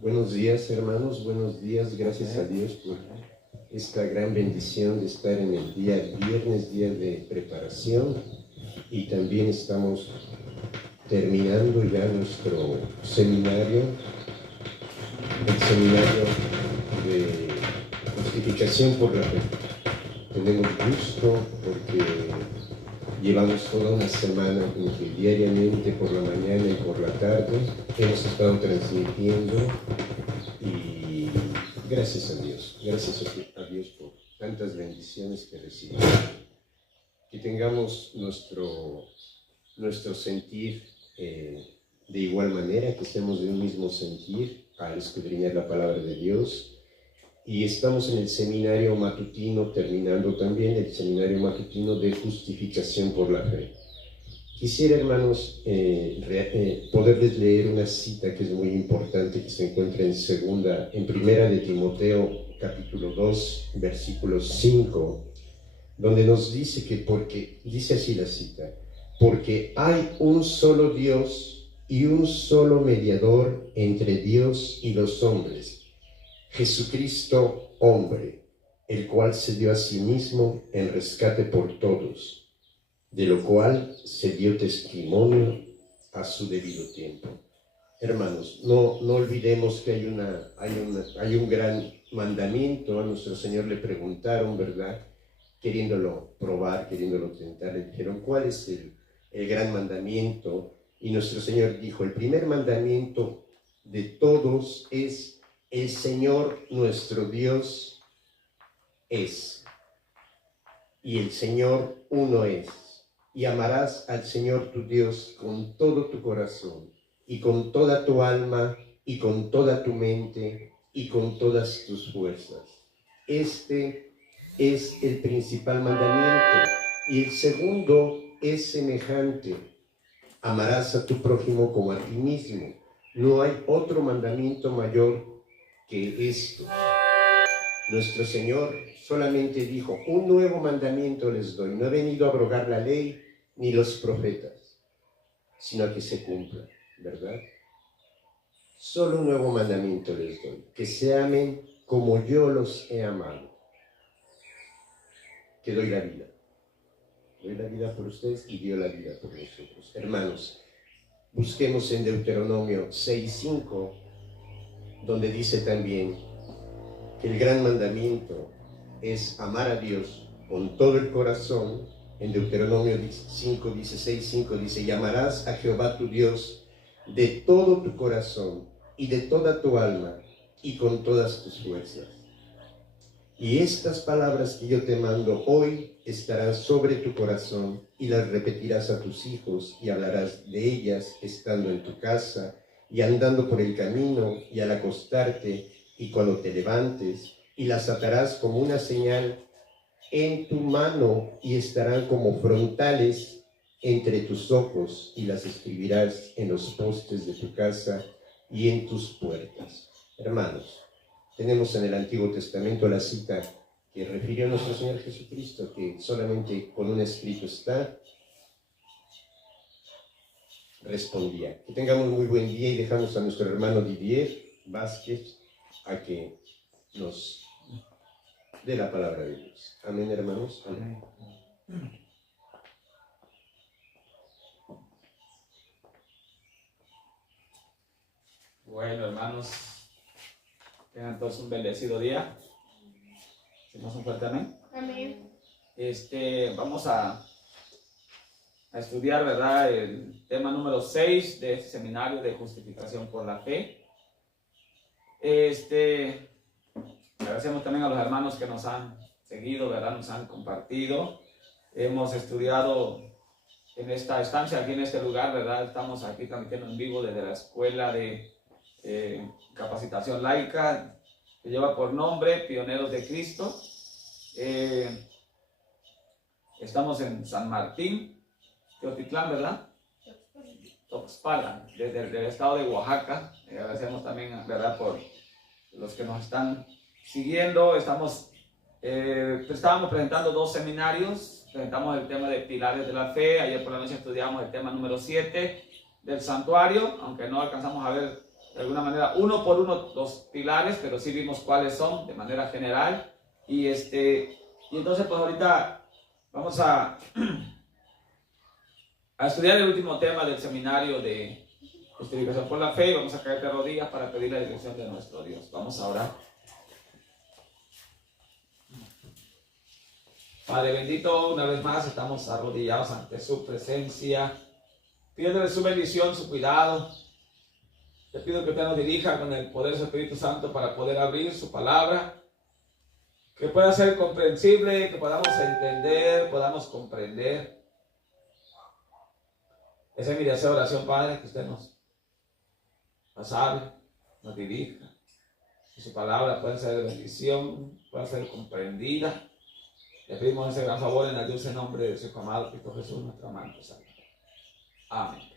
Buenos días, hermanos, buenos días. Gracias a Dios por esta gran bendición de estar en el día viernes, día de preparación, y también estamos terminando ya nuestro seminario, el seminario de justificación por la fe. Tenemos gusto porque llevamos toda una semana en que diariamente por la mañana y por la tarde hemos estado transmitiendo, y gracias a Dios por tantas bendiciones que recibimos. Que tengamos nuestro sentir de igual manera, que estemos de un mismo sentir al escudriñar la palabra de Dios. Y estamos en el seminario matutino, terminando también el seminario matutino de justificación por la fe. Quisiera, hermanos, poderles leer una cita que es muy importante, que se encuentra en primera de Timoteo, capítulo 2, versículo 5, donde nos dice dice así la cita: porque hay un solo Dios y un solo mediador entre Dios y los hombres, Jesucristo hombre, el cual se dio a sí mismo en rescate por todos, de lo cual se dio testimonio a su debido tiempo. Hermanos, no olvidemos que hay un gran mandamiento. A nuestro Señor le preguntaron, ¿verdad? Queriéndolo probar, queriéndolo tentar, le dijeron: ¿cuál es el gran mandamiento? Y nuestro Señor dijo: el primer mandamiento de todos es: el Señor nuestro Dios es, y el Señor uno es, y amarás al Señor tu Dios con todo tu corazón, y con toda tu alma, y con toda tu mente, y con todas tus fuerzas. Este es el principal mandamiento, y el segundo es semejante: amarás a tu prójimo como a ti mismo. No hay otro mandamiento mayor que esto. Nuestro Señor solamente dijo: un nuevo mandamiento les doy, no he venido a abrogar la ley ni los profetas, sino a que se cumpla, ¿verdad? Solo un nuevo mandamiento les doy: que se amen como yo los he amado. Que doy la vida por ustedes, y dio la vida por nosotros. Hermanos, busquemos en Deuteronomio 6:5, donde dice también que el gran mandamiento es amar a Dios con todo el corazón. En Deuteronomio 5, 6:5 dice: y amarás a Jehová tu Dios de todo tu corazón y de toda tu alma y con todas tus fuerzas. Y estas palabras que yo te mando hoy estarán sobre tu corazón, y las repetirás a tus hijos, y hablarás de ellas estando en tu casa, y andando por el camino, y al acostarte, y cuando te levantes, y las atarás como una señal en tu mano, y estarán como frontales entre tus ojos, y las escribirás en los postes de tu casa y en tus puertas. Hermanos, tenemos en el Antiguo Testamento la cita que refirió a nuestro Señor Jesucristo, que solamente con un escrito está, respondía. Que tengamos muy buen día, y dejamos a nuestro hermano Didier Vázquez a que nos dé la palabra de Dios. Amén, hermanos. Amén. Bueno, hermanos, tengan todos un bendecido día. ¿Hacemos un fuerte amén? Amén. Vamos a estudiar, ¿verdad?, el tema número 6 de este seminario de justificación por la fe. Agradecemos también a los hermanos que nos han seguido, ¿verdad?, nos han compartido. Hemos estudiado en esta estancia, aquí en este lugar, ¿verdad? Estamos aquí transmitiendo en vivo desde la Escuela de Capacitación Laica, que lleva por nombre Pioneros de Cristo. Estamos en San Martín, Teotitlán, ¿verdad? Tuxtla, desde el estado de Oaxaca. Agradecemos también, ¿verdad?, por los que nos están siguiendo. Estábamos presentando 2 seminarios. Presentamos el tema de pilares de la fe. Ayer por la noche estudiamos el tema número 7 del santuario, aunque no alcanzamos a ver de alguna manera, uno por uno los pilares, pero sí vimos cuáles son de manera general. Y entonces pues ahorita vamos a estudiar el último tema del seminario de justificación por la fe. Vamos a caer de rodillas para pedir la dirección de nuestro Dios. Vamos a orar. Padre bendito, una vez más estamos arrodillados ante su presencia, pidiéndole su bendición, su cuidado. Te pido que usted nos dirija con el poder de su Espíritu Santo para poder abrir su palabra, que pueda ser comprensible, que podamos entender, podamos comprender. Esa es mi deseo de oración, Padre, que usted nos hable, nos dirija, que su palabra pueda ser de bendición, pueda ser comprendida. Le pedimos ese gran favor en el dulce nombre de su amado Cristo Jesús, nuestro amante Salvador. Amén.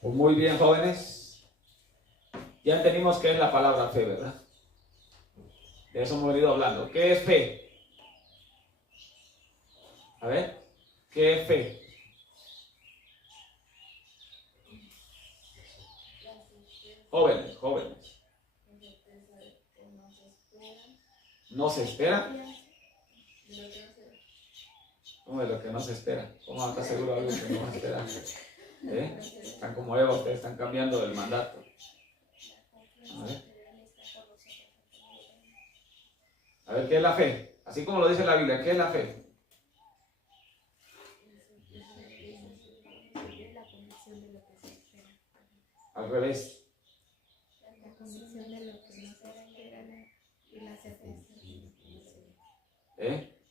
Pues muy bien, jóvenes. Ya entendimos qué es la palabra fe, ¿verdad? De eso hemos venido hablando. ¿Qué es fe? A ver, ¿qué es fe? Jóvenes. ¿No se espera? ¿Cómo es lo que no se espera? ¿Cómo está seguro de algo que no se espera? Están como Eva, ustedes están cambiando el mandato. A ver, ¿qué es la fe? Así como lo dice la Biblia, ¿qué es la fe? Al revés.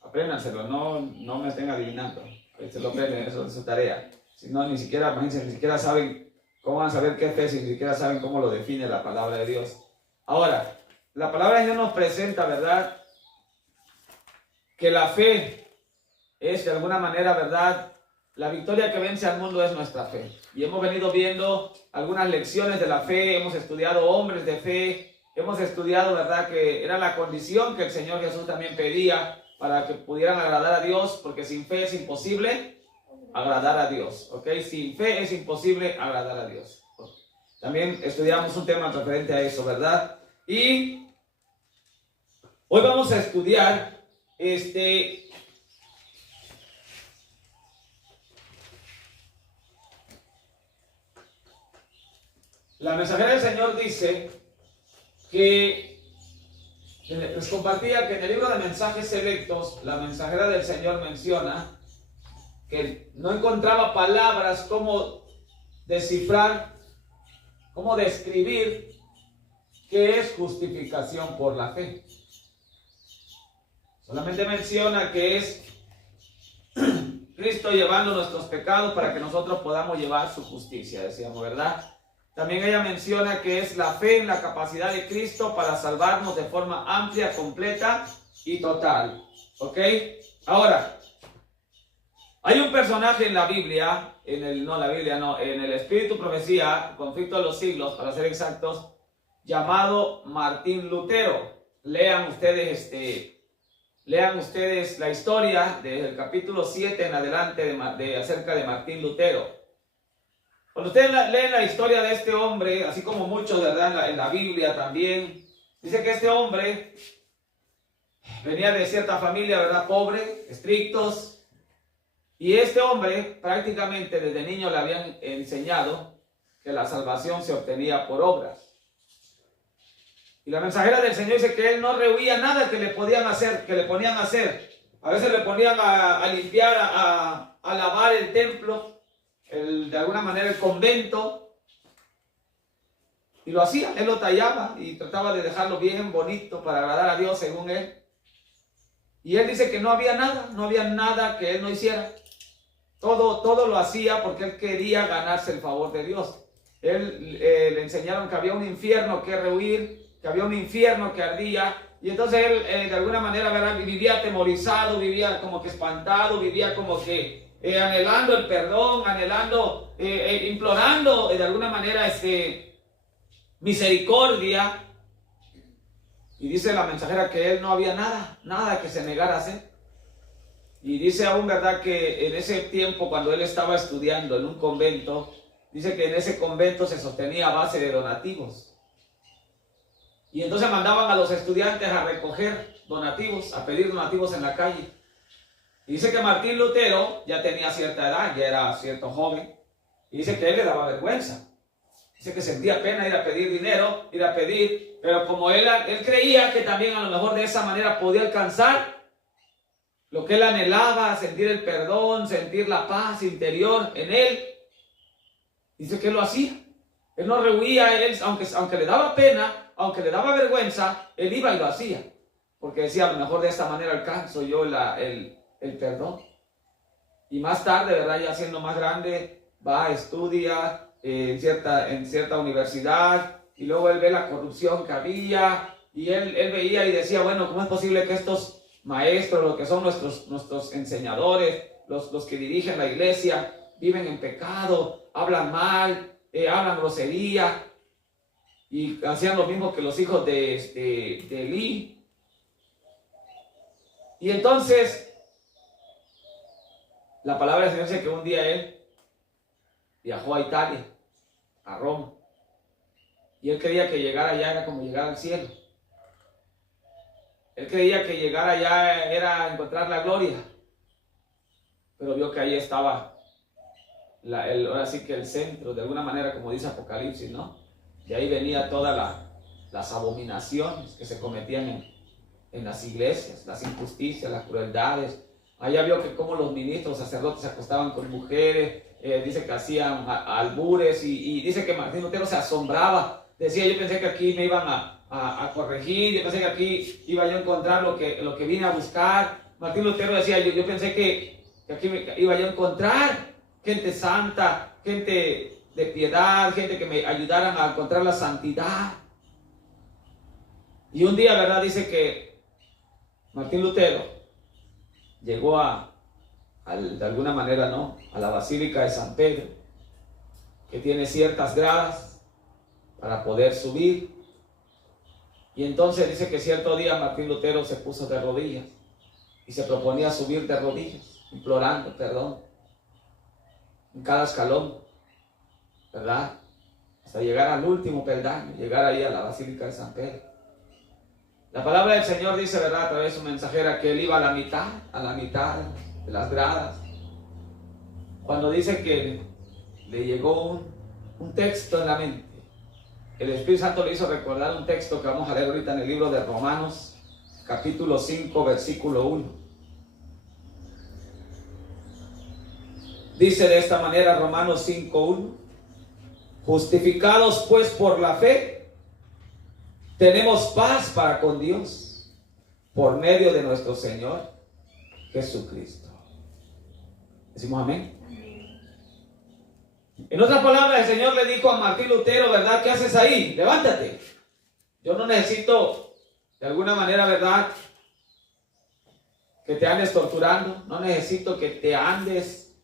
Apréndanselo, no me estén adivinando. Se lo aprenden, eso es su tarea. Si no, ni siquiera saben cómo van a saber qué es fe, si ni siquiera saben cómo lo define la palabra de Dios. Ahora, la palabra de Dios nos presenta, ¿verdad?, que la fe es de alguna manera, ¿verdad?, la victoria que vence al mundo es nuestra fe. Y hemos venido viendo algunas lecciones de la fe, hemos estudiado hombres de fe, hemos estudiado, ¿verdad?, que era la condición que el Señor Jesús también pedía para que pudieran agradar a Dios, porque sin fe es imposible agradar a Dios, ¿ok? Sin fe es imposible agradar a Dios. También estudiamos un tema referente a eso, ¿verdad? Y hoy vamos a estudiar la mensajera del Señor dice que les compartía que en el libro de mensajes selectos, la mensajera del Señor menciona que no encontraba palabras como descifrar, como describir qué es justificación por la fe. Solamente menciona que es Cristo llevando nuestros pecados para que nosotros podamos llevar su justicia, decíamos, ¿verdad? También ella menciona que es la fe en la capacidad de Cristo para salvarnos de forma amplia, completa y total. ¿Ok? Ahora, hay un personaje en la Biblia, en el Espíritu Profecía, Conflicto de los Siglos, para ser exactos, llamado Martín Lutero. Lean ustedes la historia desde el capítulo 7 en adelante acerca de Martín Lutero. Cuando ustedes leen la historia de este hombre, así como muchos, ¿verdad?, en la Biblia también, dice que este hombre venía de cierta familia, ¿verdad?, pobre, estrictos, y este hombre prácticamente desde niño le habían enseñado que la salvación se obtenía por obras. Y la mensajera del Señor dice que él no rehuía nada que le ponían a hacer. A veces le ponían a limpiar, a lavar el templo, de alguna manera el convento, y lo hacía, él lo tallaba y trataba de dejarlo bien bonito para agradar a Dios según él. Y él dice que no había nada que él no hiciera. Todo lo hacía porque él quería ganarse el favor de Dios. Le enseñaron que había un infierno que rehuir, que había un infierno que ardía, y entonces él de alguna manera, ¿verdad?, vivía atemorizado, vivía como que espantado, vivía como que anhelando el perdón, implorando de alguna manera misericordia. Y dice la mensajera que él no había nada que se negara a hacer. Y dice aún, ¿verdad?, que en ese tiempo, cuando él estaba estudiando en un convento, dice que en ese convento se sostenía a base de donativos. Y entonces mandaban a los estudiantes a recoger donativos, a pedir donativos en la calle. Y dice que Martín Lutero ya tenía cierta edad, ya era cierto joven. Y dice que a él le daba vergüenza. Dice que sentía pena ir a pedir dinero, ir a pedir, pero como él creía que también a lo mejor de esa manera podía alcanzar lo que él anhelaba, sentir el perdón, sentir la paz interior en él, dice que él lo hacía. Él no rehuía, él, aunque le daba pena, aunque le daba vergüenza, él iba y lo hacía. Porque decía, a lo mejor de esta manera alcanzo yo el perdón. Y más tarde, ¿verdad?, ya siendo más grande, va, estudia en cierta universidad, y luego él ve la corrupción que había, y él veía y decía, bueno, ¿cómo es posible que estos maestros, los que son nuestros enseñadores, los que dirigen la iglesia, viven en pecado, hablan mal, hablan grosería, y hacían lo mismo que los hijos de Elí? Y entonces, la palabra del Señor dice que un día él viajó a Italia, a Roma, y él creía que llegar allá era como llegar al cielo. Él creía que llegar allá era encontrar la gloria, pero vio que ahí estaba, ahora sí que el centro, de alguna manera, como dice Apocalipsis, ¿no? De ahí venía todas las abominaciones que se cometían en las iglesias, las injusticias, las crueldades. Allá vio que como los ministros, sacerdotes se acostaban con mujeres, dice que hacían albures, y dice que Martín Lutero se asombraba. Decía, yo pensé que aquí me iban a corregir, yo pensé que aquí iba yo a encontrar lo que vine a buscar. Martín Lutero decía, yo pensé que aquí iba yo a encontrar gente santa, gente de piedad, gente que me ayudaran a encontrar la santidad. Y un día, ¿verdad?, dice que Martín Lutero llegó de alguna manera, ¿no?, a la Basílica de San Pedro, que tiene ciertas gradas para poder subir. Y entonces dice que cierto día Martín Lutero se puso de rodillas y se proponía subir de rodillas, implorando perdón en cada escalón, ¿verdad?, hasta llegar al último peldaño, llegar ahí a la Basílica de San Pedro. La palabra del Señor dice, ¿verdad?, a través de su mensajera, que él iba a la mitad de las gradas, cuando dice que le llegó un texto en la mente. El Espíritu Santo le hizo recordar un texto que vamos a leer ahorita en el libro de Romanos, capítulo 5, versículo 1. Dice de esta manera Romanos 5:1: justificados pues por la fe, tenemos paz para con Dios, por medio de nuestro Señor Jesucristo. Decimos amén. En otras palabras, el Señor le dijo a Martín Lutero, ¿verdad?, ¿qué haces ahí? Levántate. Yo no necesito, de alguna manera, ¿verdad?, que te andes torturando. No necesito que te andes,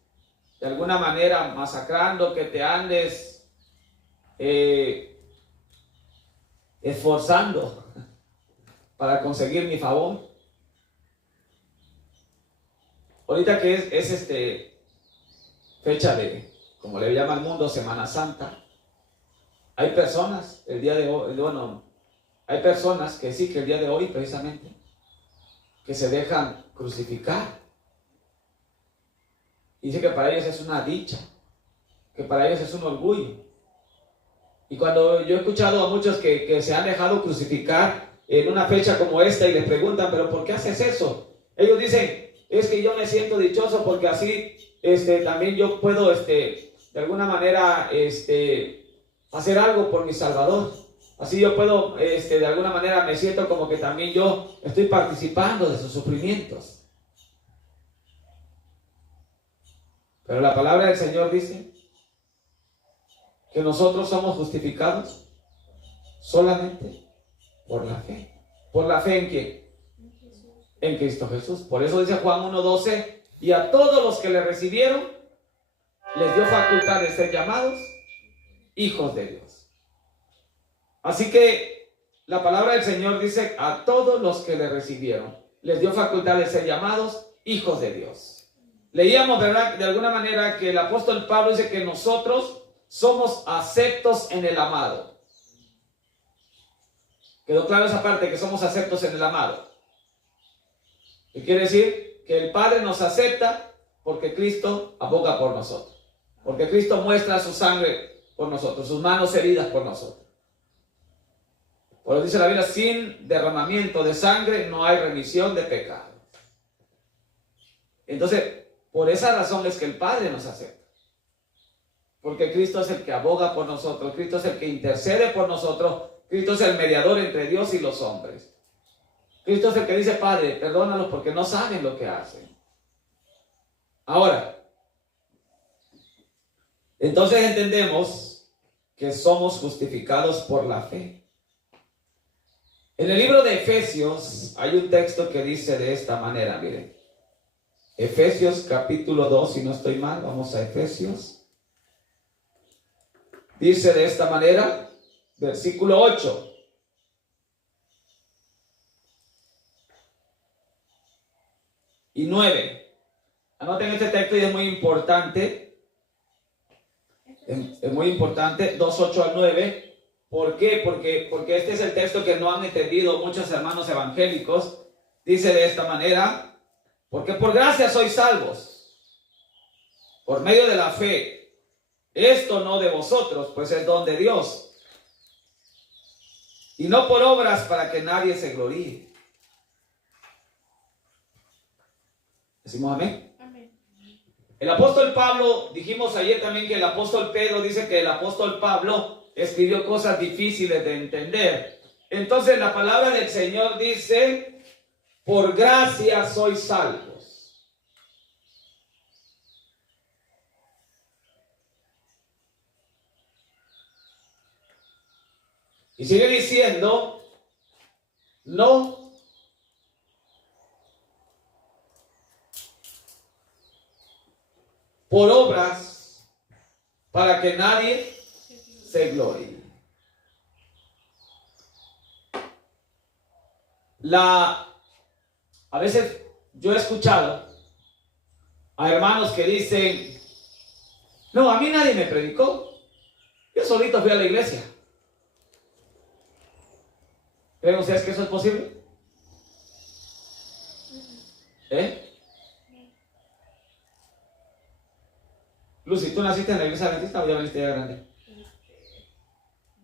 de alguna manera, masacrando, que te andes esforzando para conseguir mi favor. Ahorita que es fecha de, como le llama el mundo, Semana Santa, hay personas el día de hoy, bueno, hay personas que sí, que el día de hoy precisamente, que se dejan crucificar. Dice que para ellos es una dicha, que para ellos es un orgullo. Y cuando yo he escuchado a muchos que se han dejado crucificar en una fecha como esta y les preguntan, ¿pero por qué haces eso? Ellos dicen, es que yo me siento dichoso porque así también yo puedo de alguna manera hacer algo por mi Salvador. Así yo puedo, de alguna manera me siento como que también yo estoy participando de sus sufrimientos. Pero la palabra del Señor dice que nosotros somos justificados solamente por la fe. ¿Por la fe en quién? En Cristo Jesús. Por eso dice Juan 1:12, y a todos los que le recibieron, les dio facultad de ser llamados hijos de Dios. Así que la palabra del Señor dice, a todos los que le recibieron, les dio facultad de ser llamados hijos de Dios. Leíamos, ¿verdad?, de alguna manera que el apóstol Pablo dice que nosotros somos aceptos en el amado. ¿Quedó claro esa parte, que somos aceptos en el amado? ¿Qué quiere decir? Que el Padre nos acepta porque Cristo aboga por nosotros. Porque Cristo muestra su sangre por nosotros, sus manos heridas por nosotros. Por eso dice la Biblia, sin derramamiento de sangre no hay remisión de pecado. Entonces, por esa razón es que el Padre nos acepta. Porque Cristo es el que aboga por nosotros, Cristo es el que intercede por nosotros, Cristo es el mediador entre Dios y los hombres. Cristo es el que dice, Padre, perdónalos porque no saben lo que hacen. Ahora, entonces entendemos que somos justificados por la fe. En el libro de Efesios hay un texto que dice de esta manera, miren. Efesios capítulo 2, si no estoy mal, vamos a Efesios. Dice de esta manera, versículo 8. Y 9. Anoten este texto y es muy importante. Es muy importante, 2, 8 al 9. ¿Por qué? Porque este es el texto que no han entendido muchos hermanos evangélicos. Dice de esta manera, porque por gracia sois salvos, por medio de la fe. Esto no de vosotros, pues es don de Dios. Y no por obras para que nadie se gloríe. ¿Decimos amén? Amén. El apóstol Pablo, dijimos ayer también que el apóstol Pedro dice que el apóstol Pablo escribió cosas difíciles de entender. Entonces la palabra del Señor dice, por gracia sois salvos. Y sigue diciendo, no por obras para que nadie se gloríe. A veces yo he escuchado a hermanos que dicen, no, a mí nadie me predicó, yo solito fui a la iglesia. ¿Creen ustedes que eso es posible? Lucy, ¿tú naciste en la iglesia adventista o ya veniste de grande?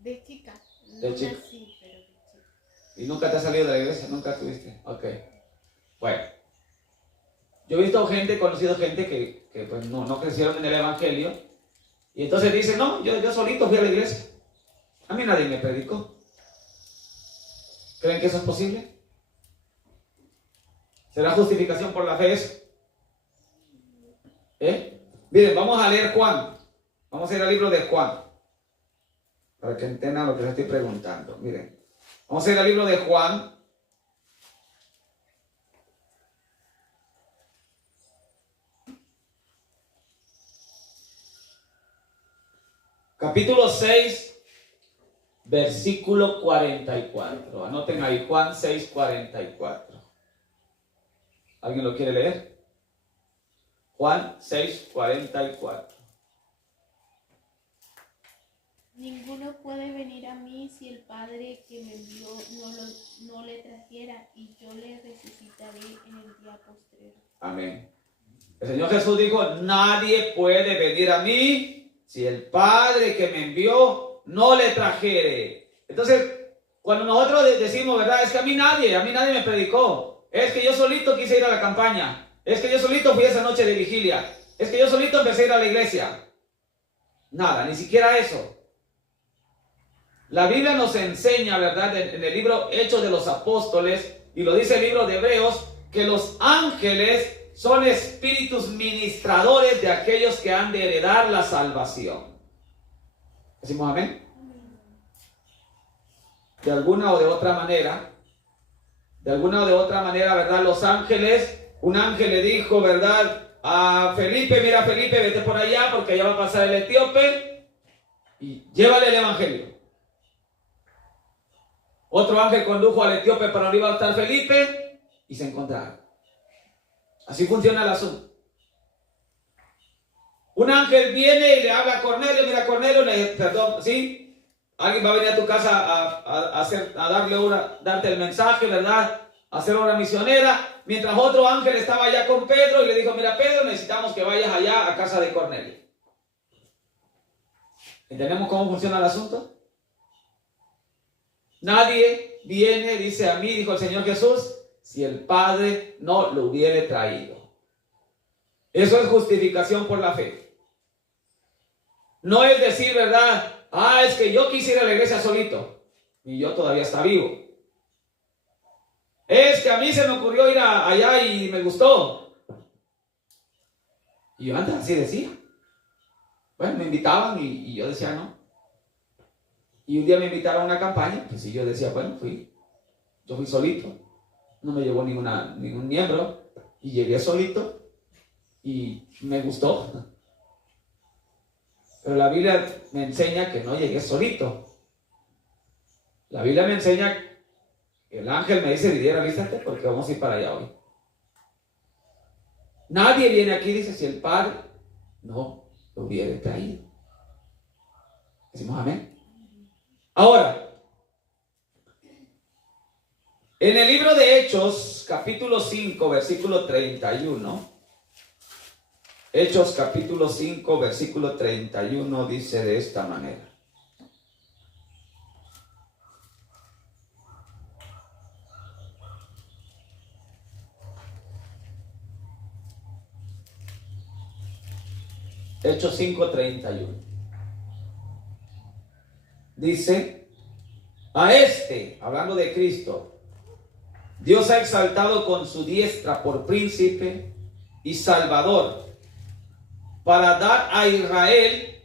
De chica. De chica. Nací, pero de chica. ¿Y nunca te has salido de la iglesia? ¿Nunca estuviste? Ok. Bueno. Yo he visto gente, conocido gente que pues no crecieron en el evangelio. Y entonces dicen, no, yo solito fui a la iglesia. A mí nadie me predicó. ¿Creen que eso es posible? ¿Será justificación por la fe eso? Miren, vamos a leer Juan. Vamos a ir al libro de Juan. Para que entiendan lo que les estoy preguntando. Miren, vamos a ir al libro de Juan. Capítulo 6, versículo 44. Anoten ahí, Juan 6, 44. ¿Alguien lo quiere leer? Juan 6, 44. Ninguno puede venir a mí si el Padre que me envió no le trajera, y yo le resucitaré en el día postrero. Amén. El Señor Jesús dijo, nadie puede venir a mí si el Padre que me envió no le trajere. Entonces, cuando nosotros decimos, ¿verdad? Es que a mí nadie me predicó. Es que yo solito quise ir a la campaña. Es que yo solito fui a esa noche de vigilia. Es que yo solito empecé a ir a la iglesia. Nada, ni siquiera eso. La Biblia nos enseña, ¿verdad? En el libro Hechos de los Apóstoles, y lo dice el libro de Hebreos, que los ángeles son espíritus ministradores de aquellos que han de heredar la salvación. ¿Decimos amén? De alguna o de otra manera, ¿verdad? Los ángeles, un ángel le dijo, ¿verdad? A Felipe, mira Felipe, vete por allá porque allá va a pasar el etíope y llévale el evangelio. Otro ángel condujo al etíope para donde iba a estar Felipe y se encontraron. Así funciona el asunto. Un ángel viene y le habla a Cornelio, mira Cornelio, perdón, ¿sí? Alguien va a venir a tu casa a darte el mensaje, ¿verdad? A hacer una misionera, mientras otro ángel estaba allá con Pedro y le dijo, mira Pedro, necesitamos que vayas allá a casa de Cornelio. ¿Entendemos cómo funciona el asunto? Nadie viene, dice a mí, dijo el Señor Jesús, si el Padre no lo hubiere traído. Eso es justificación por la fe. No es decir, ¿verdad? Es que yo quisiera ir a la iglesia solito y yo todavía está vivo. Es que a mí se me ocurrió ir allá y me gustó. Y yo antes así decía. Bueno, me invitaban y yo decía no. Y un día me invitaron a una campaña, pues sí, yo decía, bueno, yo fui solito. No me llevó ningún miembro y llegué solito y me gustó. Pero la Biblia me enseña que no llegué solito. La Biblia me enseña que el ángel me dice, Didier, alístate porque vamos a ir para allá hoy. Nadie viene aquí, dice, si el Padre no lo hubiera traído. Decimos amén. Ahora, en el libro de Hechos, capítulo 5, versículo 31, Hechos capítulo 5, versículo 31 dice de esta manera. Hechos 5, 31. Dice, hablando de Cristo, Dios ha exaltado con su diestra por príncipe y salvador, para dar a Israel,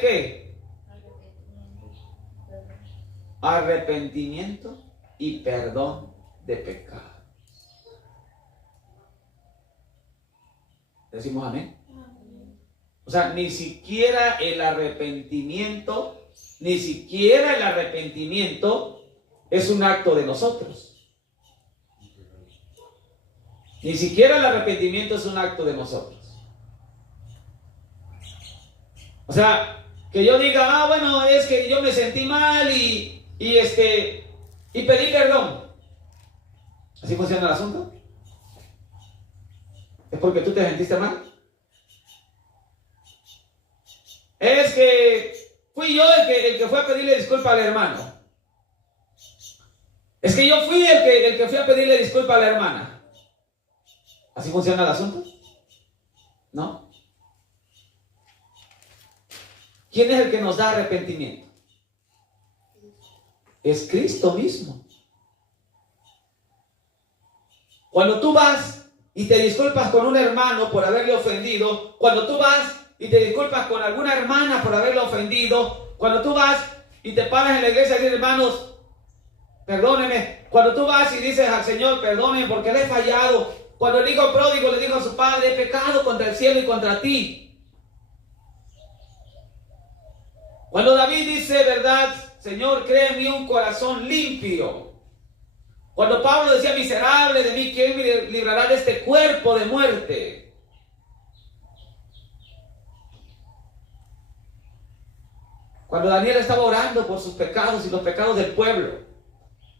¿qué? Arrepentimiento y perdón de pecado. Decimos amén. O sea, ni siquiera el arrepentimiento es un acto de nosotros. Ni siquiera el arrepentimiento es un acto de nosotros. O sea, que yo diga, bueno, es que yo me sentí mal y pedí perdón. ¿Así funciona el asunto? ¿Es porque tú te sentiste mal? Es que fui yo el que fue a pedirle disculpa al hermano. Es que yo fui el que fui a pedirle disculpa a la hermana. ¿Así funciona el asunto? ¿No? ¿Quién es el que nos da arrepentimiento? Es Cristo mismo. Cuando tú vas y te disculpas con un hermano por haberle ofendido, cuando tú vas y te disculpas con alguna hermana por haberle ofendido, cuando tú vas y te paras en la iglesia y dices, hermanos, perdóneme, cuando tú vas y dices al Señor, perdóneme porque le he fallado, cuando el hijo pródigo le dijo a su padre, he pecado contra el cielo y contra ti. Cuando David dice, verdad, Señor, crea en mí un corazón limpio. Cuando Pablo decía, miserable de mí, ¿quién me librará de este cuerpo de muerte? Cuando Daniel estaba orando por sus pecados y los pecados del pueblo.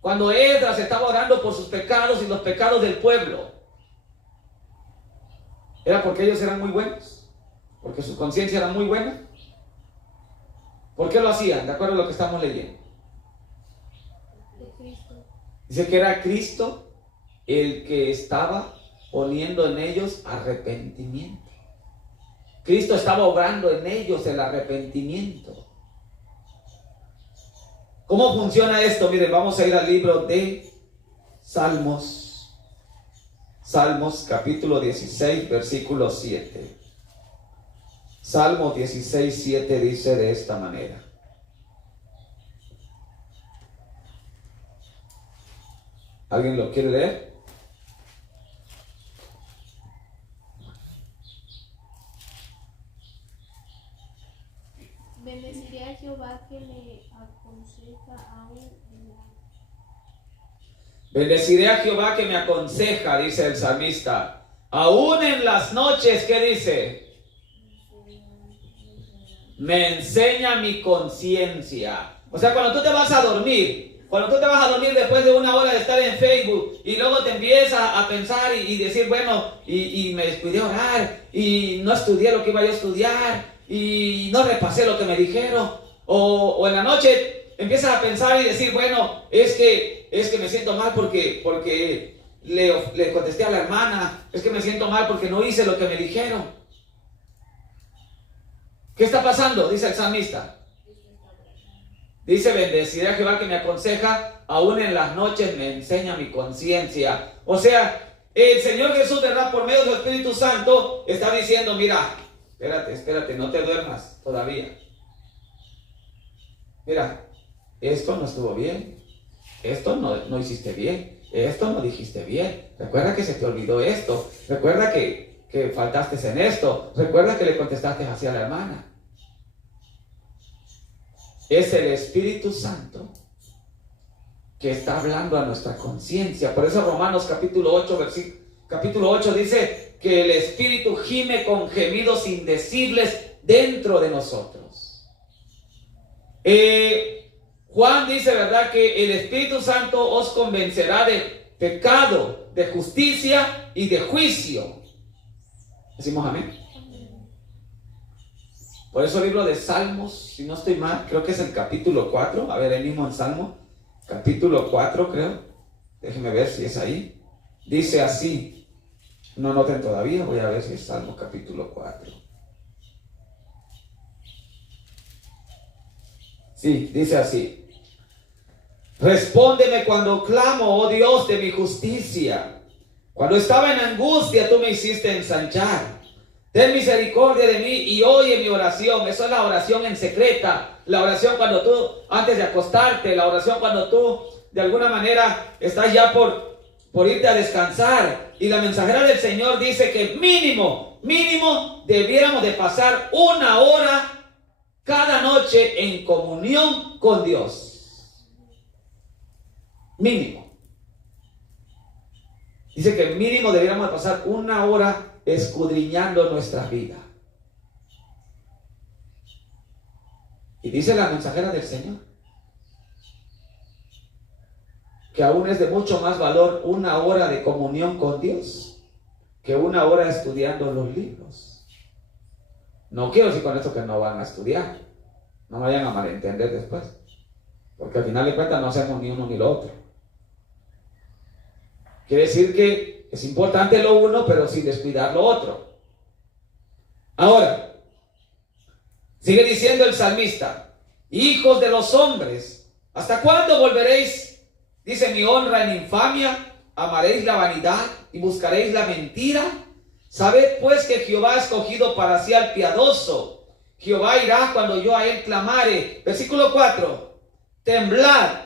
Cuando Esdras estaba orando por sus pecados y los pecados del pueblo. ¿Era porque ellos eran muy buenos? ¿Porque su conciencia era muy buena? ¿Por qué lo hacían? De acuerdo a lo que estamos leyendo. Dice que era Cristo el que estaba poniendo en ellos arrepentimiento. Cristo estaba obrando en ellos el arrepentimiento. ¿Cómo funciona esto? Miren, vamos a ir al libro de Salmos. Salmos capítulo 16, versículo 7. Salmo 16, 7 dice de esta manera. ¿Alguien lo quiere leer? Bendeciré a Jehová que le aconseja aún en la Bendeciré a Jehová que me aconseja, dice el salmista. Aún en las noches, ¿qué dice? Me enseña mi conciencia. O sea, cuando tú te vas a dormir, después de una hora de estar en Facebook y luego te empiezas a pensar y decir, bueno, y me descuidé a orar y no estudié lo que iba yo a estudiar y no repasé lo que me dijeron, o en la noche empiezas a pensar y decir, bueno, es que me siento mal porque le contesté a la hermana, es que me siento mal porque no hice lo que me dijeron. ¿Qué está pasando? Dice el salmista. Dice, bendeciré a Jehová que me aconseja, aún en las noches me enseña mi conciencia. O sea, el Señor Jesús, ¿verdad? Por medio del Espíritu Santo, está diciendo, mira, espérate, no te duermas todavía. Mira, esto no estuvo bien, esto no hiciste bien, esto no dijiste bien. Recuerda que se te olvidó esto, recuerda que faltaste en esto, recuerda que le contestaste hacia la hermana. Es el Espíritu Santo que está hablando a nuestra conciencia. Por eso Romanos capítulo 8 dice que el Espíritu gime con gemidos indecibles dentro de nosotros. Juan dice, ¿verdad?, que el Espíritu Santo os convencerá de pecado, de justicia y de juicio. ¿Decimos amén? Por eso el libro de Salmos, si no estoy mal, creo que es el capítulo 4. A ver, el mismo en Salmo, capítulo 4 creo. Déjenme ver si es ahí. Dice así. No noten todavía, voy a ver si es Salmo capítulo 4. Sí, dice así. Respóndeme cuando clamo, oh Dios de mi justicia. Cuando estaba en angustia, tú me hiciste ensanchar. Ten misericordia de mí y oye mi oración. Eso es la oración en secreta. La oración cuando tú, antes de acostarte. La oración cuando tú, de alguna manera, estás ya por irte a descansar. Y la mensajera del Señor dice que mínimo, debiéramos de pasar 1 hora cada noche en comunión con Dios. Mínimo. Dice que mínimo debiéramos de pasar 1 hora escudriñando nuestra vida. Y dice la mensajera del Señor que aún es de mucho más valor 1 hora de comunión con Dios que 1 hora estudiando los libros. No quiero decir con esto que no van a estudiar, no vayan a malentender después, porque al final de cuentas no hacemos ni uno ni lo otro. Quiere decir que es importante lo uno, pero sin descuidar lo otro. Ahora, sigue diciendo el salmista, hijos de los hombres, ¿hasta cuándo volveréis? Dice, mi honra en infamia, amaréis la vanidad y buscaréis la mentira. Sabed pues que Jehová ha escogido para sí al piadoso. Jehová irá cuando yo a él clamare. Versículo 4, temblad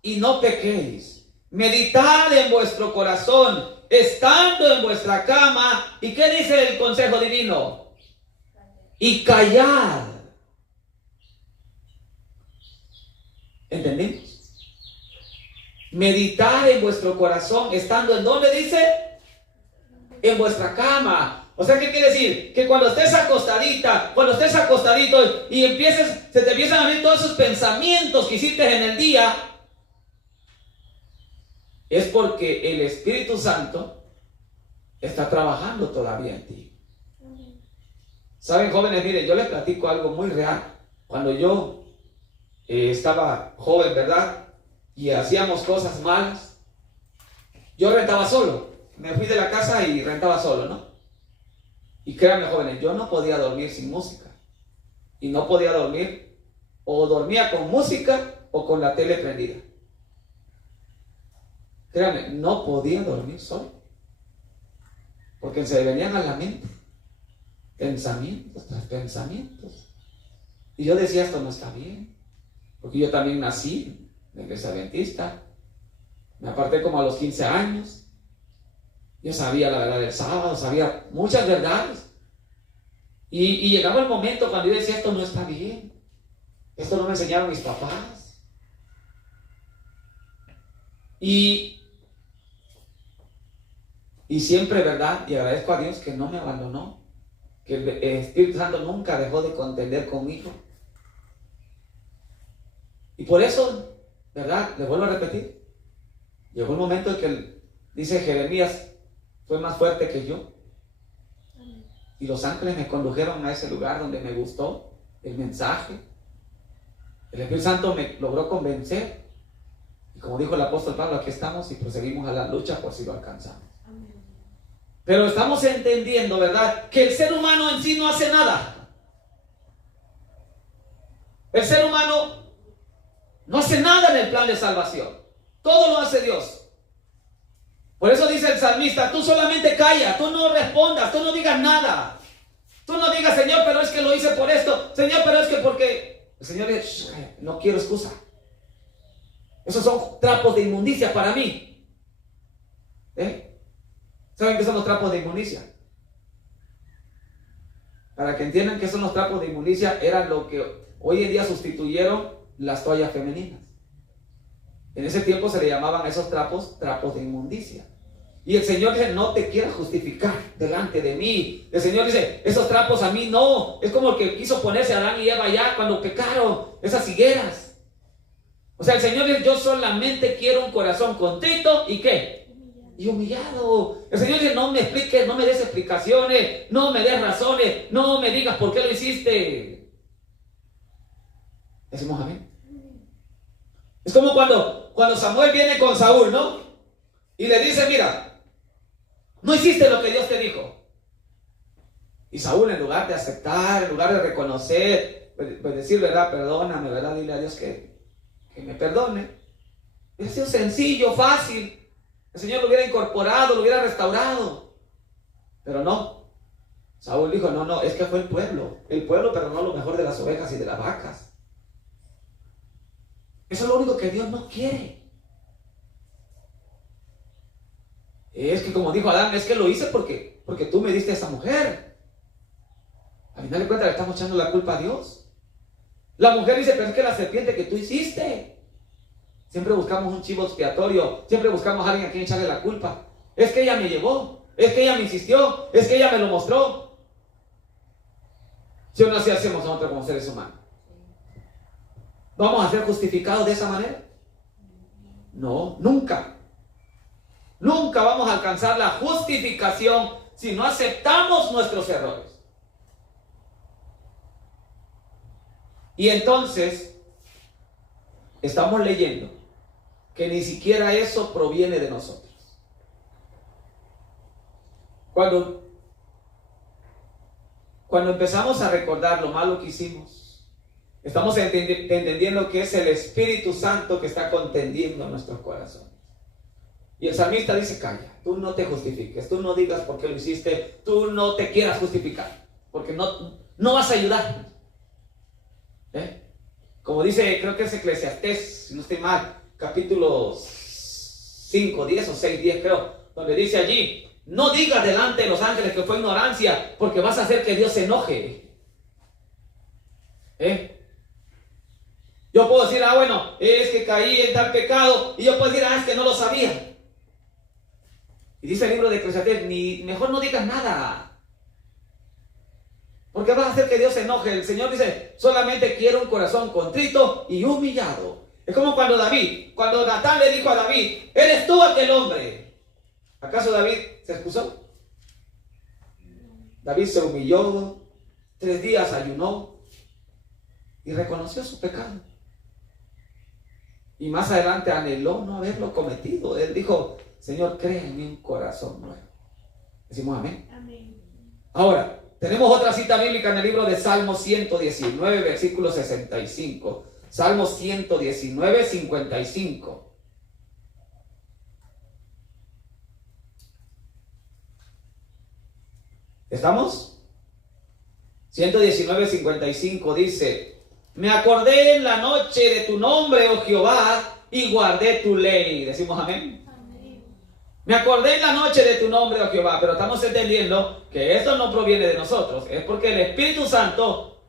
y no pequéis. Meditad en vuestro corazón, estando en vuestra cama. ¿Y qué dice el consejo divino? Y callad. ¿Entendimos? Meditar en vuestro corazón, estando en ¿dónde dice? En vuestra cama. O sea, ¿qué quiere decir? Que cuando estés acostadita, cuando estés acostadito y se te empiezan a venir todos esos pensamientos que hiciste en el día, es porque el Espíritu Santo está trabajando todavía en ti. Saben, jóvenes, miren, yo les platico algo muy real. Cuando yo estaba joven, ¿verdad?, y hacíamos cosas malas, yo rentaba solo. Me fui de la casa y rentaba solo, ¿no? Y créanme, jóvenes, yo no podía dormir sin música. Y no podía dormir, o dormía con música o con la tele prendida. Créanme, no podía dormir solo, porque se me venían a la mente pensamientos tras pensamientos. Y yo decía, esto no está bien, porque yo también nací en la iglesia adventista. Me aparté como a los 15 años. Yo sabía la verdad del sábado, sabía muchas verdades. Y llegaba el momento cuando yo decía, esto no está bien, esto no me enseñaron mis papás. Y Y siempre, ¿verdad? Y agradezco a Dios que no me abandonó, que el Espíritu Santo nunca dejó de contender conmigo. Y por eso, ¿verdad? Les vuelvo a repetir. Llegó un momento en que dice Jeremías, fue más fuerte que yo. Y los ángeles me condujeron a ese lugar donde me gustó el mensaje. El Espíritu Santo me logró convencer. Y como dijo el apóstol Pablo, aquí estamos y proseguimos a la lucha por si lo alcanzamos. Pero estamos entendiendo, ¿verdad?, que el ser humano en sí no hace nada. El ser humano no hace nada en el plan de salvación. Todo lo hace Dios. Por eso dice el salmista, tú solamente calla, tú no respondas, tú no digas nada. Tú no digas, Señor, pero es que lo hice por esto. Señor, pero es que porque... El Señor dice, no quiero excusa. Esos son trapos de inmundicia para mí. ¿Saben qué son los trapos de inmundicia? Para que entiendan qué son los trapos de inmundicia, eran lo que hoy en día sustituyeron las toallas femeninas. En ese tiempo se le llamaban a esos trapos de inmundicia. Y el Señor dice, no te quieras justificar delante de mí. El Señor dice, esos trapos a mí no. Es como el que quiso ponerse a Adán y Eva allá cuando pecaron, esas higueras. O sea, el Señor dice, yo solamente quiero un corazón contrito y ¿qué? Y humillado. El Señor dice, no me expliques, no me des explicaciones, no me des razones, no me digas por qué lo hiciste. Decimos amén. Es como cuando Samuel viene con Saúl, ¿no? Y le dice, mira, no hiciste lo que Dios te dijo. Y Saúl, en lugar de aceptar, en lugar de reconocer, pues decir, ¿verdad? Perdóname, ¿verdad? Dile a Dios que me perdone. Hubiera sido sencillo, fácil. El Señor lo hubiera incorporado, lo hubiera restaurado. Pero no. Saúl dijo, no, es que fue el pueblo. El pueblo perdonó lo mejor de las ovejas y de las vacas. Eso es lo único que Dios no quiere. Es que como dijo Adán, es que lo hice porque tú me diste a esa mujer. Al final de cuentas le estamos echando la culpa a Dios. La mujer dice, pero es que la serpiente que tú hiciste. Siempre buscamos un chivo expiatorio, siempre buscamos a alguien a quien echarle la culpa. Es que ella me llevó, es que ella me insistió, es que ella me lo mostró. Si o no, así hacemos nosotros como seres humanos. ¿Vamos a ser justificados de esa manera? No, nunca. Nunca vamos a alcanzar la justificación si no aceptamos nuestros errores. Y entonces estamos leyendo que ni siquiera eso proviene de nosotros. Cuando empezamos a recordar lo malo que hicimos, estamos entendiendo que es el Espíritu Santo que está contendiendo nuestros corazones. Y el salmista dice, calla, tú no te justifiques, tú no digas por qué lo hiciste, tú no te quieras justificar, porque no vas a ayudar. Como dice, creo que es Eclesiastés, si no estoy mal, capítulo 5, 10 o 6, 10 creo, donde dice allí, no digas delante de los ángeles que fue ignorancia, porque vas a hacer que Dios se enoje. Yo puedo decir, bueno, es que caí en tal pecado, y yo puedo decir, es que no lo sabía. Y dice el libro de Eclesiastés, mejor no digas nada, porque vas a hacer que Dios se enoje. El Señor dice, solamente quiero un corazón contrito y humillado. Es como cuando Natán le dijo a David, eres tú aquel hombre. ¿Acaso David se excusó? David se humilló, 3 días ayunó y reconoció su pecado. Y más adelante anheló no haberlo cometido. Él dijo, Señor, crea en mí un corazón nuevo. Decimos amén. Amén. Ahora, tenemos otra cita bíblica en el libro de Salmo 119, versículo 65. Salmo 119, 55. ¿Estamos? 119, 55 dice, me acordé en la noche de tu nombre, oh Jehová, y guardé tu ley. Decimos amén. Me acordé en la noche de tu nombre, oh Jehová, pero estamos entendiendo que esto no proviene de nosotros, es porque el Espíritu Santo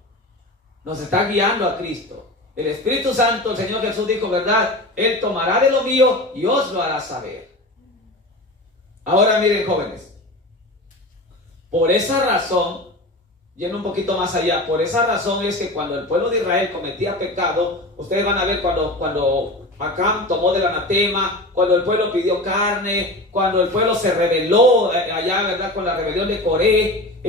nos está guiando a Cristo. El Espíritu Santo, el Señor Jesús dijo, ¿verdad? Él tomará de lo mío y os lo hará saber. Ahora miren, jóvenes, por esa razón, yendo un poquito más allá, por esa razón es que cuando el pueblo de Israel cometía pecado, ustedes van a ver cuando Acán tomó del anatema, cuando el pueblo pidió carne, cuando el pueblo se rebeló allá, ¿verdad? Con la rebelión de Coré,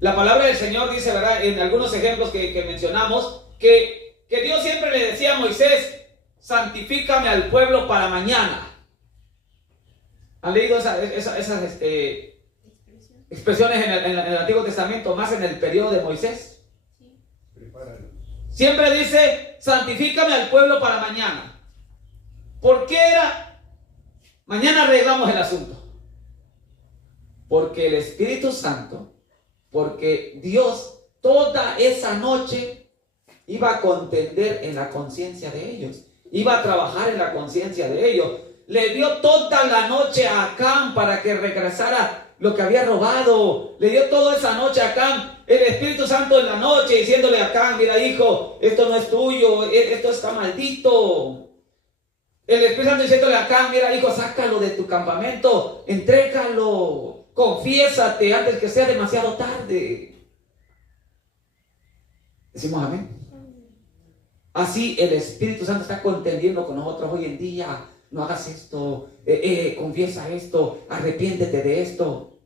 la palabra del Señor dice, ¿verdad? En algunos ejemplos que mencionamos, que Dios siempre le decía a Moisés, santifícame al pueblo para mañana. ¿Han leído esas expresiones en el Antiguo Testamento, más en el periodo de Moisés? Sí. Siempre dice, santifícame al pueblo para mañana. ¿Por qué era? Mañana arreglamos el asunto. Porque el Espíritu Santo, porque Dios toda esa noche iba a contender en la conciencia de ellos, iba a trabajar en la conciencia de ellos. Le dio toda la noche a Acán para que regresara lo que había robado. Le dio toda esa noche a Acán, el Espíritu Santo en la noche, diciéndole a Acán, mira hijo, esto no es tuyo, esto está maldito. El Espíritu Santo diciéndole a Acán, mira hijo, sácalo de tu campamento, entrégalo, confiésate antes que sea demasiado tarde. Decimos amén. Así el Espíritu Santo está contendiendo con nosotros hoy en día. No hagas esto, confiesa esto, arrepiéntete de esto.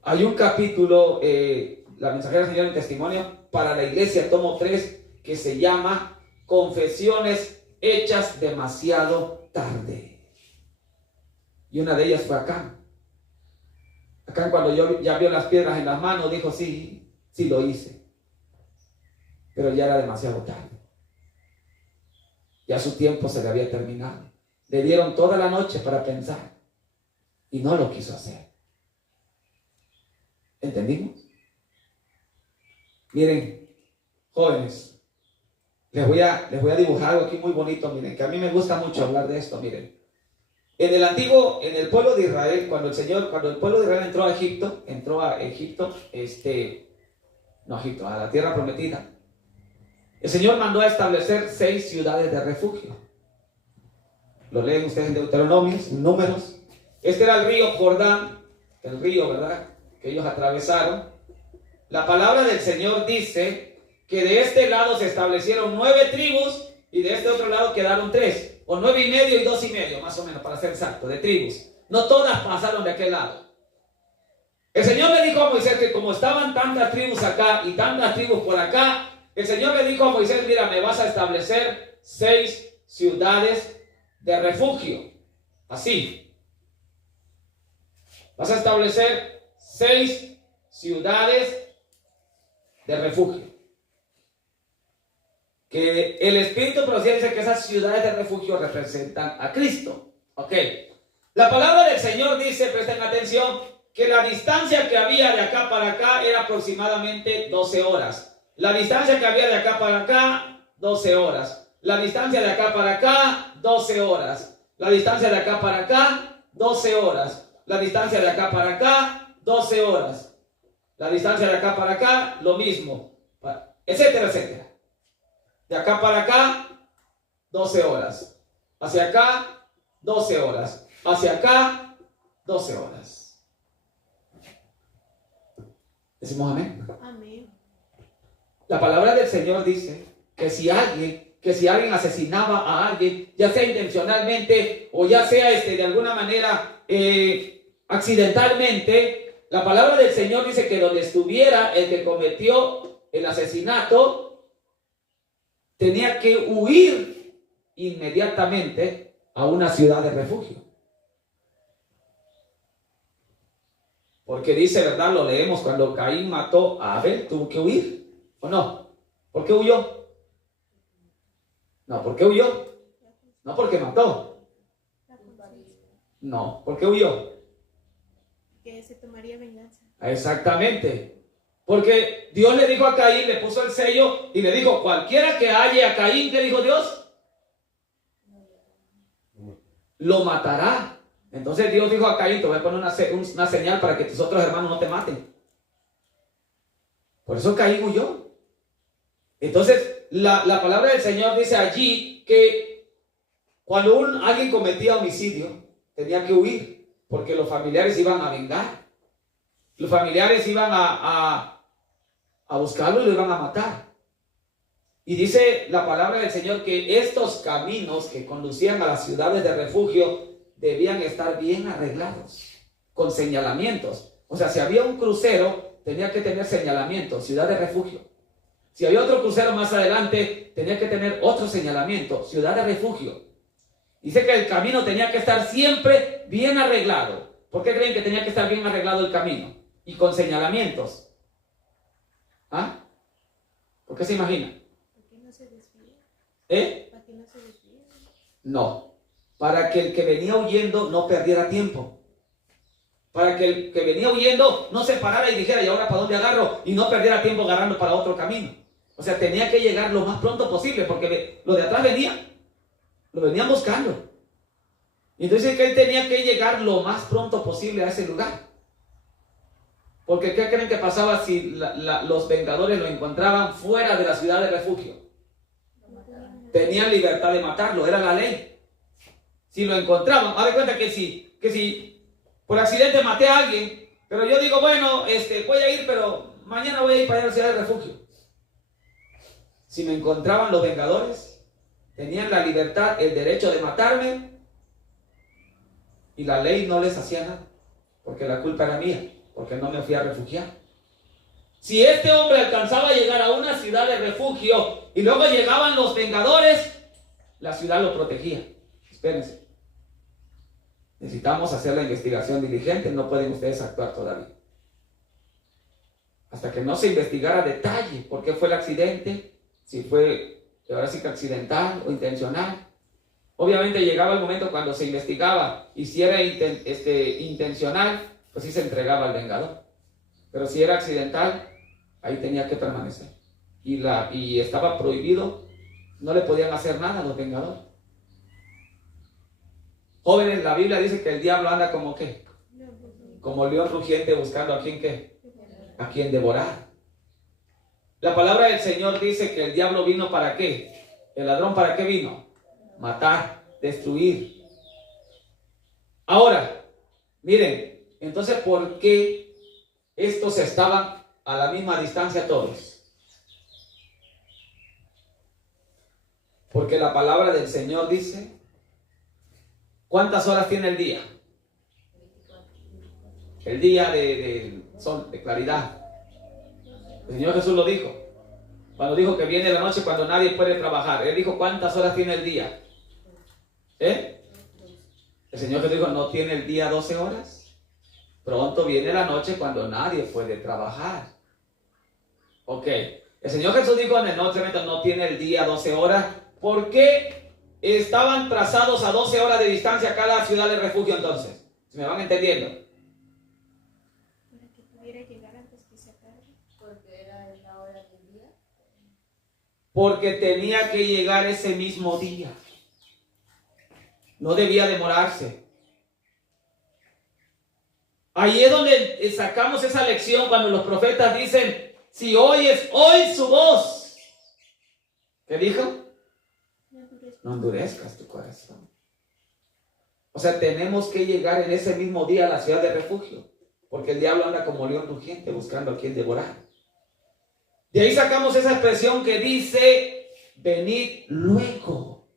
Hay un capítulo, la mensajera del Señor en testimonio para la iglesia, tomo 3, que se llama Confesiones hechas demasiado tarde. Y una de ellas fue Acán. Acán, cuando ya vio las piedras en las manos, dijo, sí lo hice. Pero ya era demasiado tarde. Ya su tiempo se le había terminado. Le dieron toda la noche para pensar y no lo quiso hacer. ¿Entendimos? Miren, jóvenes, les voy a dibujar algo aquí muy bonito. Miren, que a mí me gusta mucho hablar de esto. Miren, en el pueblo de Israel, cuando el pueblo de Israel entró a Egipto, a la tierra prometida, el Señor mandó a establecer 6 ciudades de refugio. Lo leen ustedes en Deuteronomio, Números. Este era el río Jordán, el río, ¿verdad?, que ellos atravesaron. La palabra del Señor dice que de este lado se establecieron 9 tribus y de este otro lado quedaron 3, o 9 y medio y 2 y medio, más o menos, para ser exacto, de tribus. No todas pasaron de aquel lado. El Señor le dijo a Moisés que como estaban tantas tribus acá y tantas tribus por acá, el Señor le dijo a Moisés, mira, me vas a establecer 6 ciudades de refugio. Así. Vas a establecer 6 ciudades de refugio. Que el Espíritu Profecía dice que esas ciudades de refugio representan a Cristo. Ok. La palabra del Señor dice, presten atención, que la distancia que había de acá para acá era aproximadamente 12 horas. La distancia que había de acá para acá, 12 horas. La distancia de acá para acá, 12 horas. La distancia de acá para acá, 12 horas. La distancia de acá para acá, 12 horas. La distancia de acá para acá, lo mismo. Etcétera, etcétera. De acá para acá, 12 horas. Hacia acá, 12 horas. Hacia acá, 12 horas. ¿Decimos amén? Amén. La palabra del Señor dice que si alguien asesinaba a alguien, ya sea intencionalmente o ya sea de alguna manera accidentalmente, la palabra del Señor dice que donde estuviera el que cometió el asesinato, tenía que huir inmediatamente a una ciudad de refugio. Porque dice, ¿verdad? Lo leemos, cuando Caín mató a Abel, tuvo que huir. ¿O no? ¿Por qué huyó? No, ¿por qué huyó? No porque mató. No, ¿por qué huyó? Que se tomaría venganza. Exactamente. Porque Dios le dijo a Caín, le puso el sello y le dijo, cualquiera que halle a Caín, ¿qué dijo Dios? Lo matará. Entonces Dios dijo a Caín, te voy a poner una señal para que tus otros hermanos no te maten. Por eso Caín huyó. Entonces, la palabra del Señor dice allí que cuando alguien cometía homicidio, tenía que huir, porque los familiares iban a vengar. Los familiares iban a buscarlo y lo iban a matar. Y dice la palabra del Señor que estos caminos que conducían a las ciudades de refugio debían estar bien arreglados, con señalamientos. O sea, si había un crucero, tenía que tener señalamientos, ciudad de refugio. Si había otro crucero más adelante, tenía que tener otro señalamiento, ciudad de refugio. Dice que el camino tenía que estar siempre bien arreglado. ¿Por qué creen que tenía que estar bien arreglado el camino? Y con señalamientos. ¿Ah? ¿Por qué se imagina? ¿Para qué no se desvíe? ¿Para qué no se desvíe? No. Para que el que venía huyendo no perdiera tiempo. Para que el que venía huyendo no se parara y dijera, ¿y ahora para dónde agarro? Y no perdiera tiempo agarrando para otro camino. O sea, tenía que llegar lo más pronto posible, porque los de atrás venían. Lo venían buscando. Y entonces que él tenía que llegar lo más pronto posible a ese lugar. Porque ¿qué creen que pasaba si los vengadores lo encontraban fuera de la ciudad de refugio? Tenían libertad de matarlo, era la ley. Si lo encontraban, haz de cuenta que si por accidente maté a alguien, pero yo digo, bueno, voy a ir, pero mañana voy a ir para allá a la ciudad de refugio. Si me encontraban los vengadores, tenían la libertad, el derecho de matarme, y la ley no les hacía nada, porque la culpa era mía, porque no me fui a refugiar. Si este hombre alcanzaba a llegar a una ciudad de refugio y luego llegaban los vengadores, la ciudad lo protegía. Espérense. Necesitamos hacer la investigación diligente, no pueden ustedes actuar todavía. Hasta que no se investigara a detalle por qué fue el accidente, si fue ahora sí que accidental o intencional. Obviamente llegaba el momento cuando se investigaba y si era intencional, pues sí se entregaba al vengador. Pero si era accidental, ahí tenía que permanecer. Y estaba prohibido, no le podían hacer nada a los vengadores. Jóvenes, la Biblia dice que el diablo anda como ¿qué? Como león rugiente buscando a quien ¿qué? A quien devorar. La palabra del Señor dice que el diablo vino ¿para qué? ¿El ladrón para qué vino? Matar, destruir. Ahora, miren, entonces ¿por qué estos estaban a la misma distancia todos? Porque la palabra del Señor dice, ¿cuántas horas tiene el día? El día de sol, de claridad. El Señor Jesús lo dijo. Cuando dijo que viene la noche cuando nadie puede trabajar. Él dijo, ¿cuántas horas tiene el día? El Señor Jesús dijo, ¿no tiene el día 12 horas? Pronto viene la noche cuando nadie puede trabajar. Ok. El Señor Jesús dijo en el Nuevo Testamento, no tiene el día 12 horas. ¿Por qué estaban trazados a 12 horas de distancia cada ciudad de refugio entonces? ¿Se me van entendiendo? Para que pudiera llegar antes que se acabe. Porque era la hora del día. Porque tenía que llegar ese mismo día. No debía demorarse. Ahí es donde sacamos esa lección cuando los profetas dicen, si oyes hoy su voz. ¿Qué dijo? No endurezcas tu corazón. O sea, tenemos que llegar en ese mismo día a la ciudad de refugio, porque el diablo anda como león rugiente buscando a quien devorar. De ahí sacamos esa expresión que dice, venid luego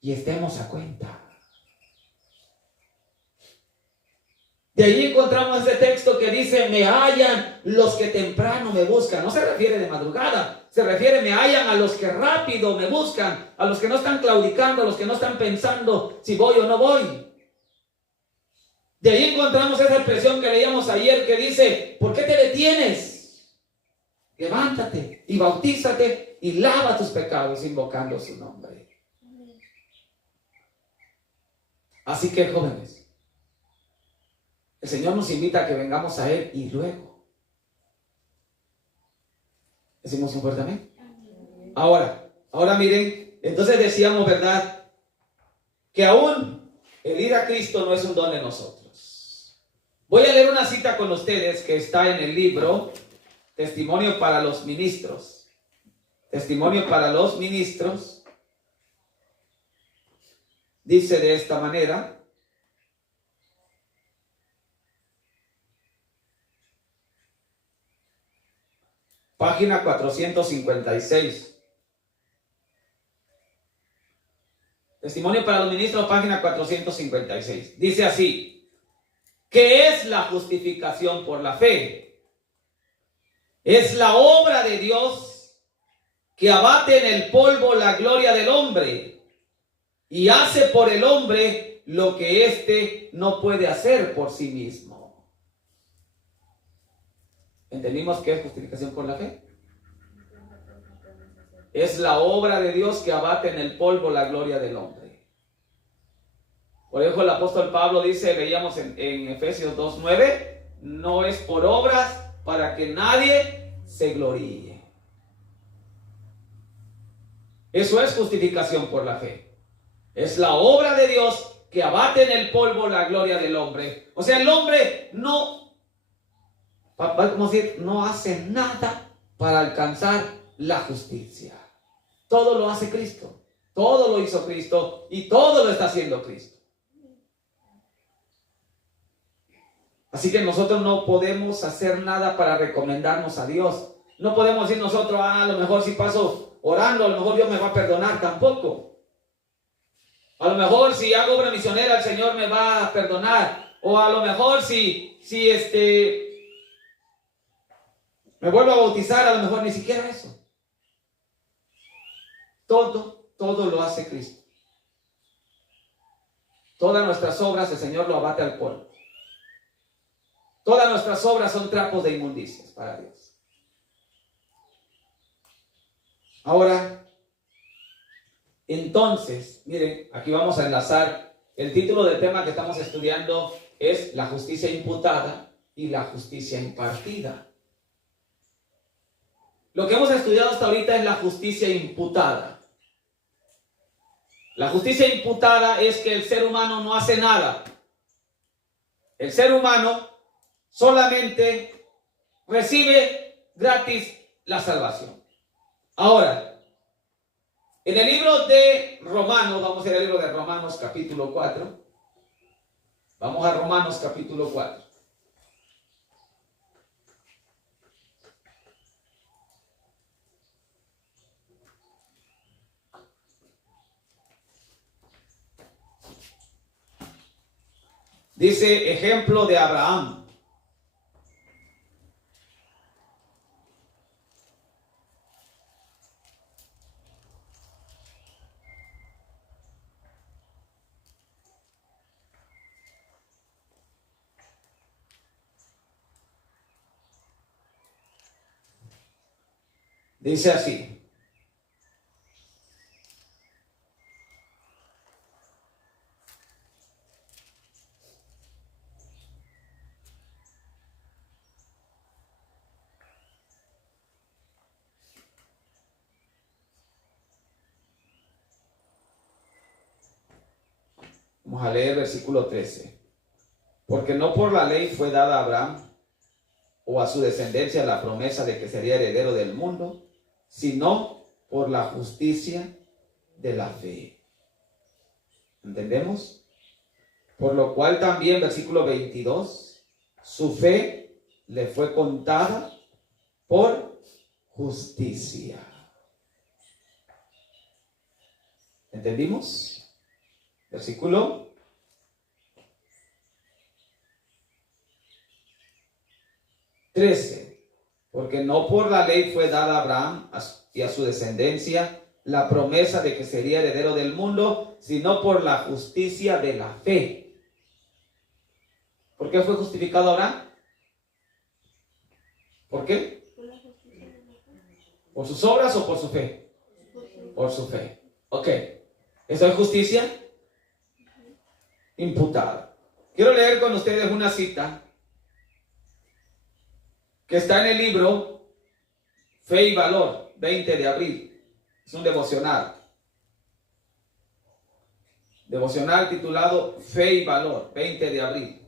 y estemos a cuenta. De ahí encontramos este texto que dice, me hallan los que temprano me buscan. No se refiere de madrugada, se refiere, me hallan a los que rápido me buscan, a los que no están claudicando, a los que no están pensando si voy o no voy. De ahí encontramos esa expresión que leíamos ayer que dice, ¿por qué te detienes? Levántate y bautízate y lava tus pecados invocando su nombre. Así que, jóvenes, el Señor nos invita a que vengamos a Él y luego. Decimos un fuerte amén. Ahora miren, entonces decíamos, ¿verdad? Que aún el ir a Cristo no es un don de nosotros. Voy a leer una cita con ustedes que está en el libro Testimonio para los Ministros. Testimonio para los Ministros. Dice de esta manera. página 456. Testimonio para los ministros, página 456. Dice así: ¿qué es la justificación por la fe? Es la obra de Dios que abate en el polvo la gloria del hombre y hace por el hombre lo que éste no puede hacer por sí mismo. ¿Entendimos qué es justificación por la fe? Es la obra de Dios que abate en el polvo la gloria del hombre. Por eso el apóstol Pablo dice, leíamos en Efesios 2:9, no es por obras para que nadie se gloríe. Eso es justificación por la fe. Es la obra de Dios que abate en el polvo la gloria del hombre. O sea, el hombre no, vamos a decir, no hace nada para alcanzar la justicia. Todo lo hace Cristo. Todo lo hizo Cristo y todo lo está haciendo Cristo. Así que nosotros no podemos hacer nada para recomendarnos a Dios. No podemos decir nosotros, a lo mejor si paso orando, a lo mejor Dios me va a perdonar. Tampoco. A lo mejor si hago obra misionera, el Señor me va a perdonar. O a lo mejor si me vuelvo a bautizar, a lo mejor ni siquiera eso. Todo lo hace Cristo. Todas nuestras obras el Señor lo abate al polvo. Todas nuestras obras son trapos de inmundicias para Dios. Ahora, entonces, miren, aquí vamos a enlazar. El título del tema que estamos estudiando es la justicia imputada y la justicia impartida. Lo que hemos estudiado hasta ahorita es la justicia imputada. La justicia imputada es que el ser humano no hace nada. El ser humano solamente recibe gratis la salvación. Ahora, en el libro de Romanos, vamos a ir al libro de Romanos capítulo 4. Vamos a Romanos capítulo 4. Dice, ejemplo de Abraham. Dice así. Vamos a leer versículo 13. Porque no por la ley fue dada a Abraham o a su descendencia la promesa de que sería heredero del mundo, sino por la justicia de la fe. ¿Entendemos? Por lo cual también, versículo 22, su fe le fue contada por justicia. ¿Entendimos? Versículo 13. Porque no por la ley fue dada a Abraham y a su descendencia la promesa de que sería heredero del mundo, sino por la justicia de la fe. ¿Por qué fue justificado Abraham? ¿Por qué? ¿Por sus obras o por su fe? Por su fe. Ok. ¿Eso es justicia imputada? Quiero leer con ustedes una cita que está en el libro Fe y Valor, 20 de abril. Es un devocional. Devocional titulado Fe y Valor, 20 de abril.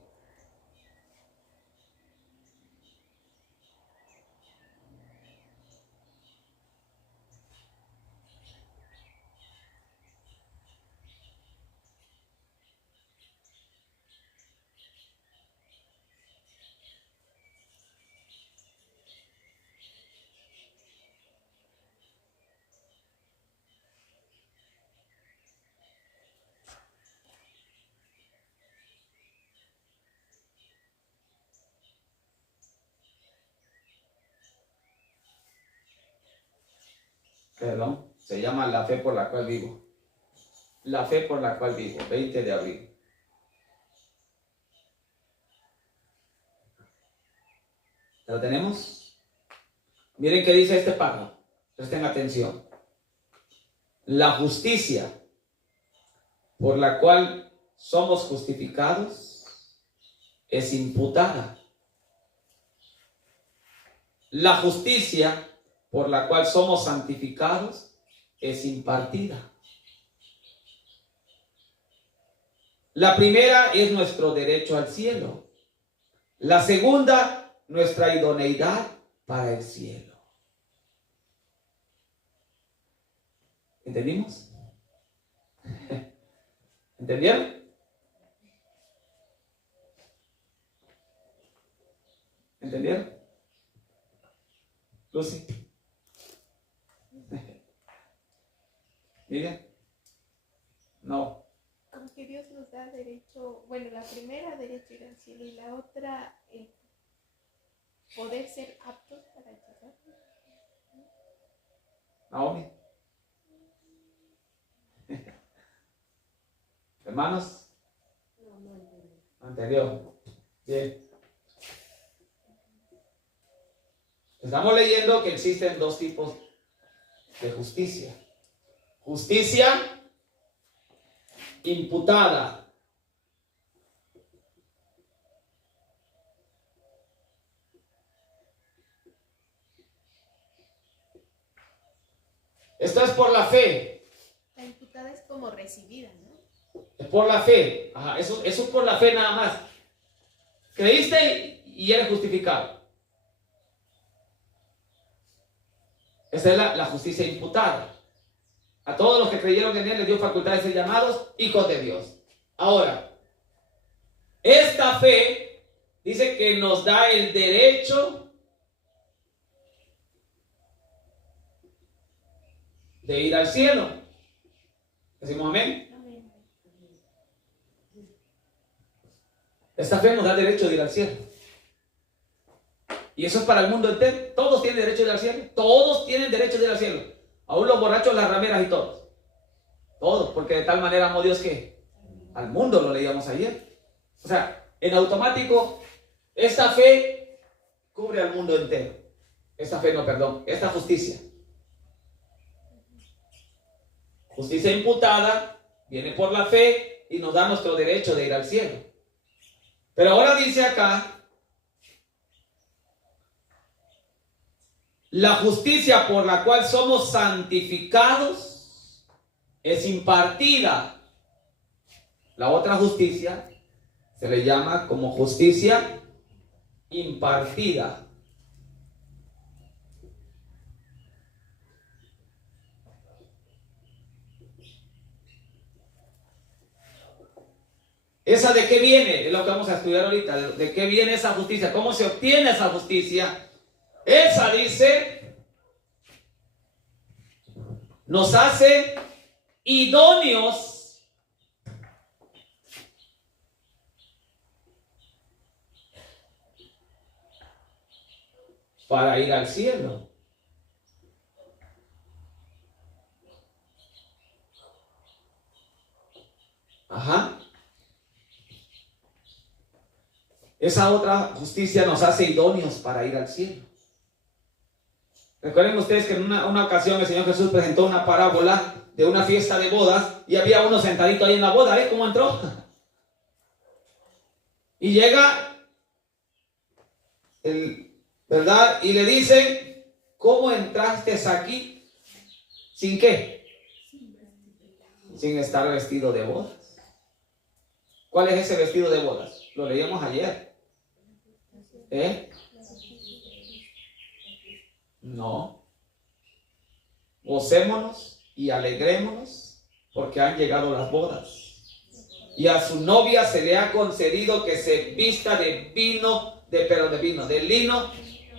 Perdón, se llama La fe por la cual vivo. La fe por la cual vivo, 20 de abril. ¿Lo tenemos? Miren qué dice este párrafo. Presten atención. La justicia por la cual somos justificados es imputada. La justicia por la cual somos santificados es impartida. La primera es nuestro derecho al cielo. La segunda, nuestra idoneidad para el cielo. ¿Entendimos? ¿Entendieron? ¿Entendieron? Lucy. Miriam. No. Aunque Dios nos da derecho, bueno, la primera derecho a ir al cielo y la otra poder ser aptos para llegar. Naomi. Hermanos. Anterior. Bien. Estamos leyendo que existen dos tipos de justicia. Justicia imputada. Esto es por la fe. La imputada es como recibida, ¿no? Es por la fe. Ajá, eso es por la fe nada más. Creíste y eres justificado. Esa es la justicia imputada. A todos los que creyeron en Él les dio facultad de ser llamados hijos de Dios. Ahora, esta fe dice que nos da el derecho de ir al cielo. ¿Decimos amén? Amén. Esta fe nos da derecho de ir al cielo. Y eso es para el mundo entero. Todos tienen derecho de ir al cielo. Todos tienen derecho de ir al cielo. Aún los borrachos, las rameras y todos. Todos, porque de tal manera amó Dios que al mundo, lo leíamos ayer. O sea, en automático, esta fe cubre al mundo entero. Esta fe, no, perdón, esta justicia. Justicia imputada viene por la fe y nos da nuestro derecho de ir al cielo. Pero ahora dice acá, la justicia por la cual somos santificados es impartida. La otra justicia se le llama como justicia impartida. ¿Esa de qué viene? Es lo que vamos a estudiar ahorita. ¿De qué viene esa justicia? ¿Cómo se obtiene esa justicia? Esa dice, nos hace idóneos para ir al cielo. Ajá. Esa otra justicia nos hace idóneos para ir al cielo. Recuerden ustedes que en una ocasión el Señor Jesús presentó una parábola de una fiesta de bodas y había uno sentadito ahí en la boda. ¿Ves cómo entró? Y llega, ¿verdad? Y le dicen, ¿cómo entraste aquí? ¿Sin qué? Sin estar vestido de bodas. ¿Cuál es ese vestido de bodas? Lo leíamos ayer. No. Gocémonos y alegrémonos porque han llegado las bodas. Y a su novia se le ha concedido que se vista de lino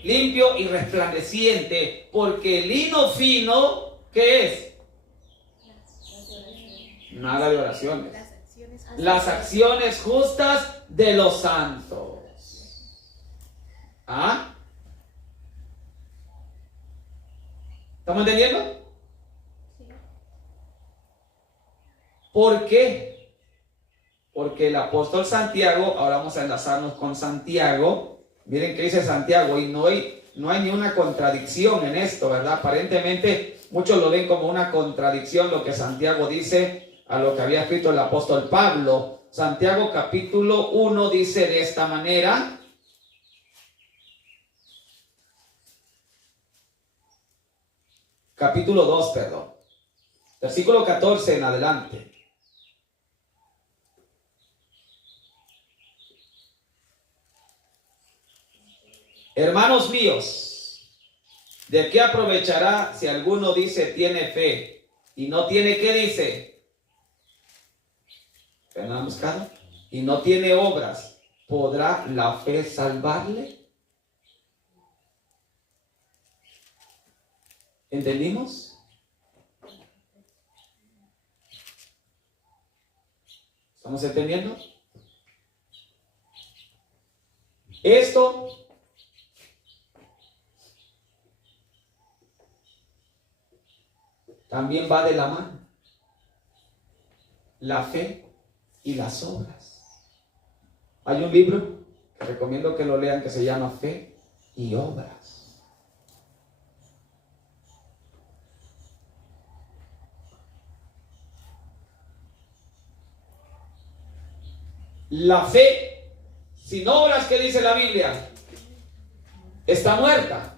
limpio y resplandeciente, porque el lino fino, ¿qué es? Nada de oraciones. Las acciones justas de los santos. ¿Ah? ¿Estamos entendiendo? ¿Por qué? Porque el apóstol Santiago, ahora vamos a enlazarnos con Santiago. Miren qué dice Santiago, y no hay ni una contradicción en esto, ¿verdad? Aparentemente muchos lo ven como una contradicción lo que Santiago dice a lo que había escrito el apóstol Pablo. Santiago capítulo 1 dice de esta manera. Capítulo 2, perdón. Versículo 14 en adelante. Hermanos míos, ¿de qué aprovechará si alguno dice tiene fe y no tiene, qué dice? ¿Me han buscado? Y no tiene obras, ¿podrá la fe salvarle? ¿Entendimos? ¿Estamos entendiendo? Esto también va de la mano. La fe y las obras. Hay un libro que recomiendo que lo lean que se llama Fe y Obras. La fe sin obras, ¿qué dice la Biblia? Está muerta.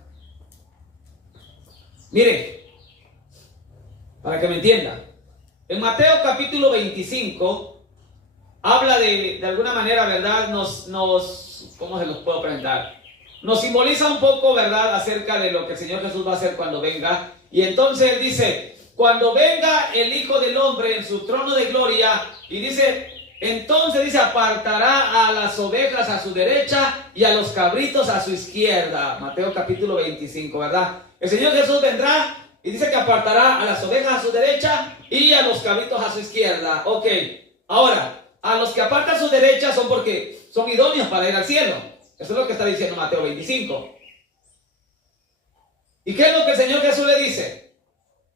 Mire, para que me entiendan, en Mateo capítulo 25 habla de alguna manera, ¿verdad? ¿Cómo se los puedo presentar? Nos simboliza un poco, ¿verdad? Acerca de lo que el Señor Jesús va a hacer cuando venga. Y entonces Él dice, cuando venga el Hijo del Hombre en su trono de gloria, y dice, entonces dice, apartará a las ovejas a su derecha y a los cabritos a su izquierda. Mateo capítulo 25, ¿verdad? El Señor Jesús vendrá y dice que apartará a las ovejas a su derecha y a los cabritos a su izquierda. Ok, ahora, a los que apartan a su derecha son porque son idóneos para ir al cielo. Eso es lo que está diciendo Mateo 25. ¿Y qué es lo que el Señor Jesús le dice?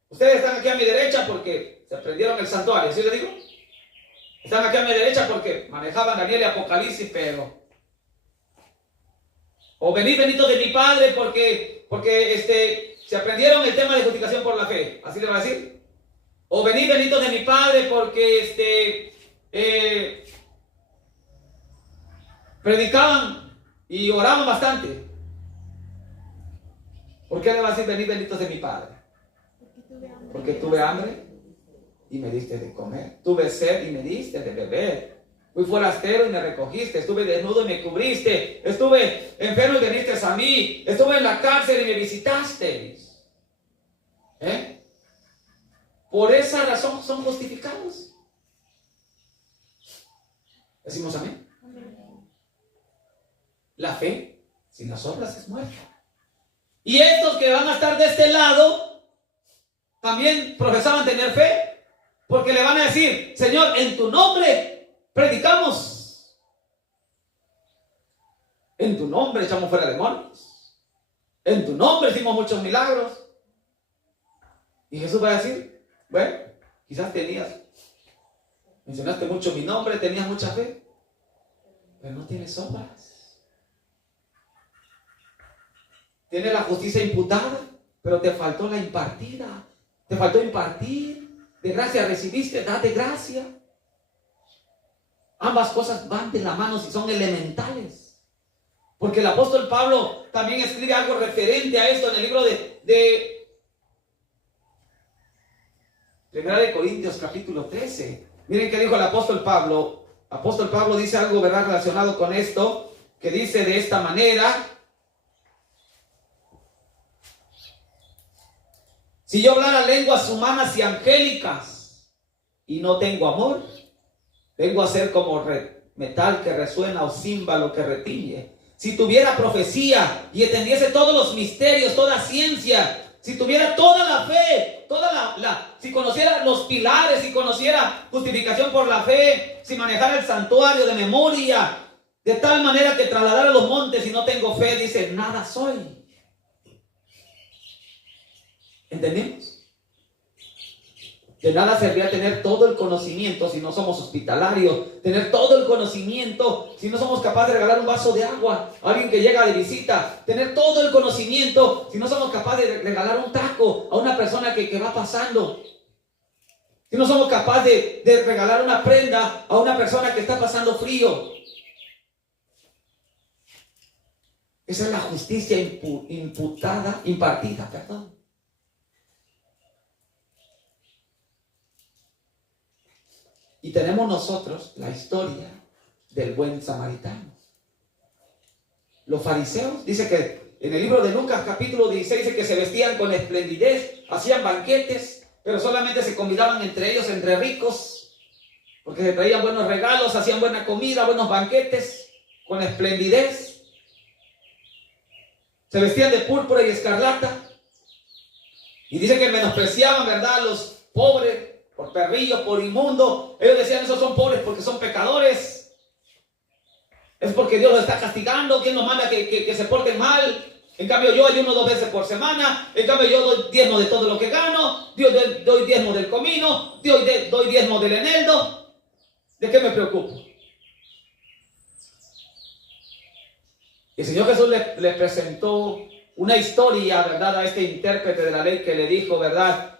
Ustedes están aquí a mi derecha porque se prendieron el santuario, ¿sí le digo? Están aquí a mi derecha porque manejaban Daniel y Apocalipsis, pero... O venid benditos de mi Padre porque se aprendieron el tema de justificación por la fe. ¿Así le va a decir? O venid benditos de mi Padre porque predicaban y oraban bastante. ¿Por qué le va a decir venid benditos de mi Padre? Porque tuve hambre y me diste de comer. Tuve sed y me diste de beber. Fui forastero y me recogiste. Estuve desnudo y me cubriste. Estuve enfermo y viniste a mí. Estuve en la cárcel y me visitasteis. Por esa razón son justificados. ¿Decimos amén? La fe sin las obras es muerta. Y estos que van a estar de este lado también profesaban tener fe. Porque le van a decir, Señor, en tu nombre predicamos. En tu nombre echamos fuera demonios. En tu nombre hicimos muchos milagros. Y Jesús va a decir, bueno, quizás mencionaste mucho mi nombre, tenías mucha fe, pero no tienes obras. Tienes la justicia imputada, pero te faltó la impartida. Te faltó impartir. De gracia recibiste, date gracia. Ambas cosas van de la mano si son elementales. Porque el apóstol Pablo también escribe algo referente a esto en el libro de 1 Corintios capítulo 13. Miren qué dijo el apóstol Pablo. Apóstol Pablo dice algo, ¿verdad?, relacionado con esto, que dice de esta manera: si yo hablara lenguas humanas y angélicas y no tengo amor, vengo a ser como metal que resuena o címbalo que retiñe. Si tuviera profecía y entendiese todos los misterios, toda ciencia, si tuviera toda la fe, si conociera los pilares, si conociera justificación por la fe, si manejara el santuario de memoria, de tal manera que trasladara los montes y no tengo fe, dice, nada soy. ¿Entendemos? De nada serviría tener todo el conocimiento si no somos hospitalarios, tener todo el conocimiento si no somos capaces de regalar un vaso de agua a alguien que llega de visita, tener todo el conocimiento si no somos capaces de regalar un taco a una persona que va pasando, si no somos capaces de regalar una prenda a una persona que está pasando frío. Esa es la justicia impartida, perdón. Y tenemos nosotros la historia del buen samaritano. Los fariseos, dice que en el libro de Lucas capítulo 16, dice que se vestían con esplendidez, hacían banquetes, pero solamente se convidaban entre ellos, entre ricos, porque se traían buenos regalos, hacían buena comida, buenos banquetes, con esplendidez. Se vestían de púrpura y escarlata. Y dice que menospreciaban, ¿verdad?, a los pobres, por perrillos, por inmundo. Ellos decían, esos son pobres porque son pecadores. Es porque Dios los está castigando. ¿Quién nos manda que se porten mal? En cambio yo ayuno 2 veces por semana. En cambio yo doy diezmo de todo lo que gano. Doy diezmo del comino. Doy diezmo del eneldo. ¿De qué me preocupo? El Señor Jesús le presentó una historia, ¿verdad?, a este intérprete de la ley, que le dijo, ¿verdad?,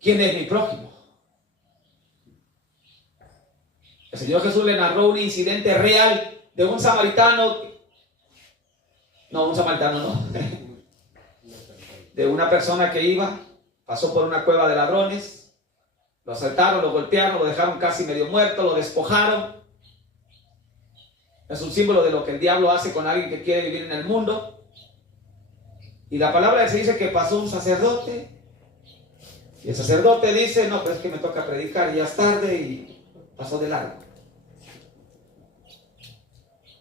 ¿quién es mi prójimo? El Señor Jesús le narró un incidente real de un samaritano. No, un samaritano no. De una persona que pasó por una cueva de ladrones, lo asaltaron, lo golpearon, lo dejaron casi medio muerto, lo despojaron. Es un símbolo de lo que el diablo hace con alguien que quiere vivir en el mundo. Y la palabra se dice que pasó un sacerdote. Y el sacerdote dice, no, pero es que me toca predicar, ya es tarde, y pasó de largo.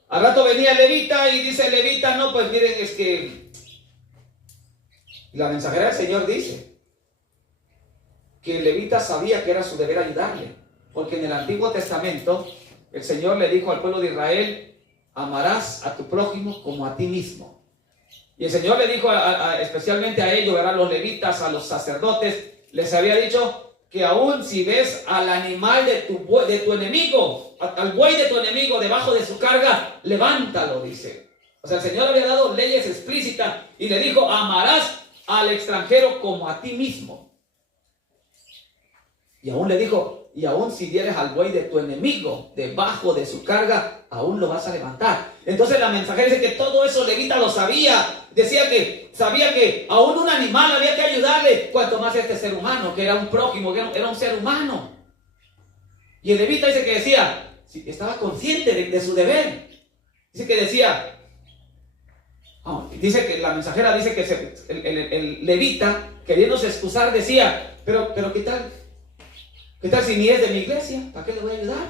Al rato venía el levita y dice el levita, no, pues miren, es que la mensajera del Señor dice que el levita sabía que era su deber ayudarle, porque en el Antiguo Testamento el Señor le dijo al pueblo de Israel, amarás a tu prójimo como a ti mismo. Y el Señor le dijo especialmente a ellos, ¿verdad?, los levitas, a los sacerdotes, les había dicho que aún si ves al animal de tu enemigo, al buey de tu enemigo debajo de su carga, levántalo, dice. O sea, el Señor había dado leyes explícitas y le dijo, amarás al extranjero como a ti mismo. Y aún le dijo, y aún si vieres al buey de tu enemigo debajo de su carga, aún lo vas a levantar. Entonces la mensajera dice que todo eso levita lo sabía. Sabía que aún un animal había que ayudarle, cuanto más este ser humano, que era un prójimo, que era un ser humano. Y el levita dice que decía, estaba consciente de su deber. Dice que decía, dice que la mensajera dice que el levita, queriéndose excusar, decía, pero ¿qué tal? ¿Qué tal si ni es de mi iglesia? ¿Para qué le voy a ayudar?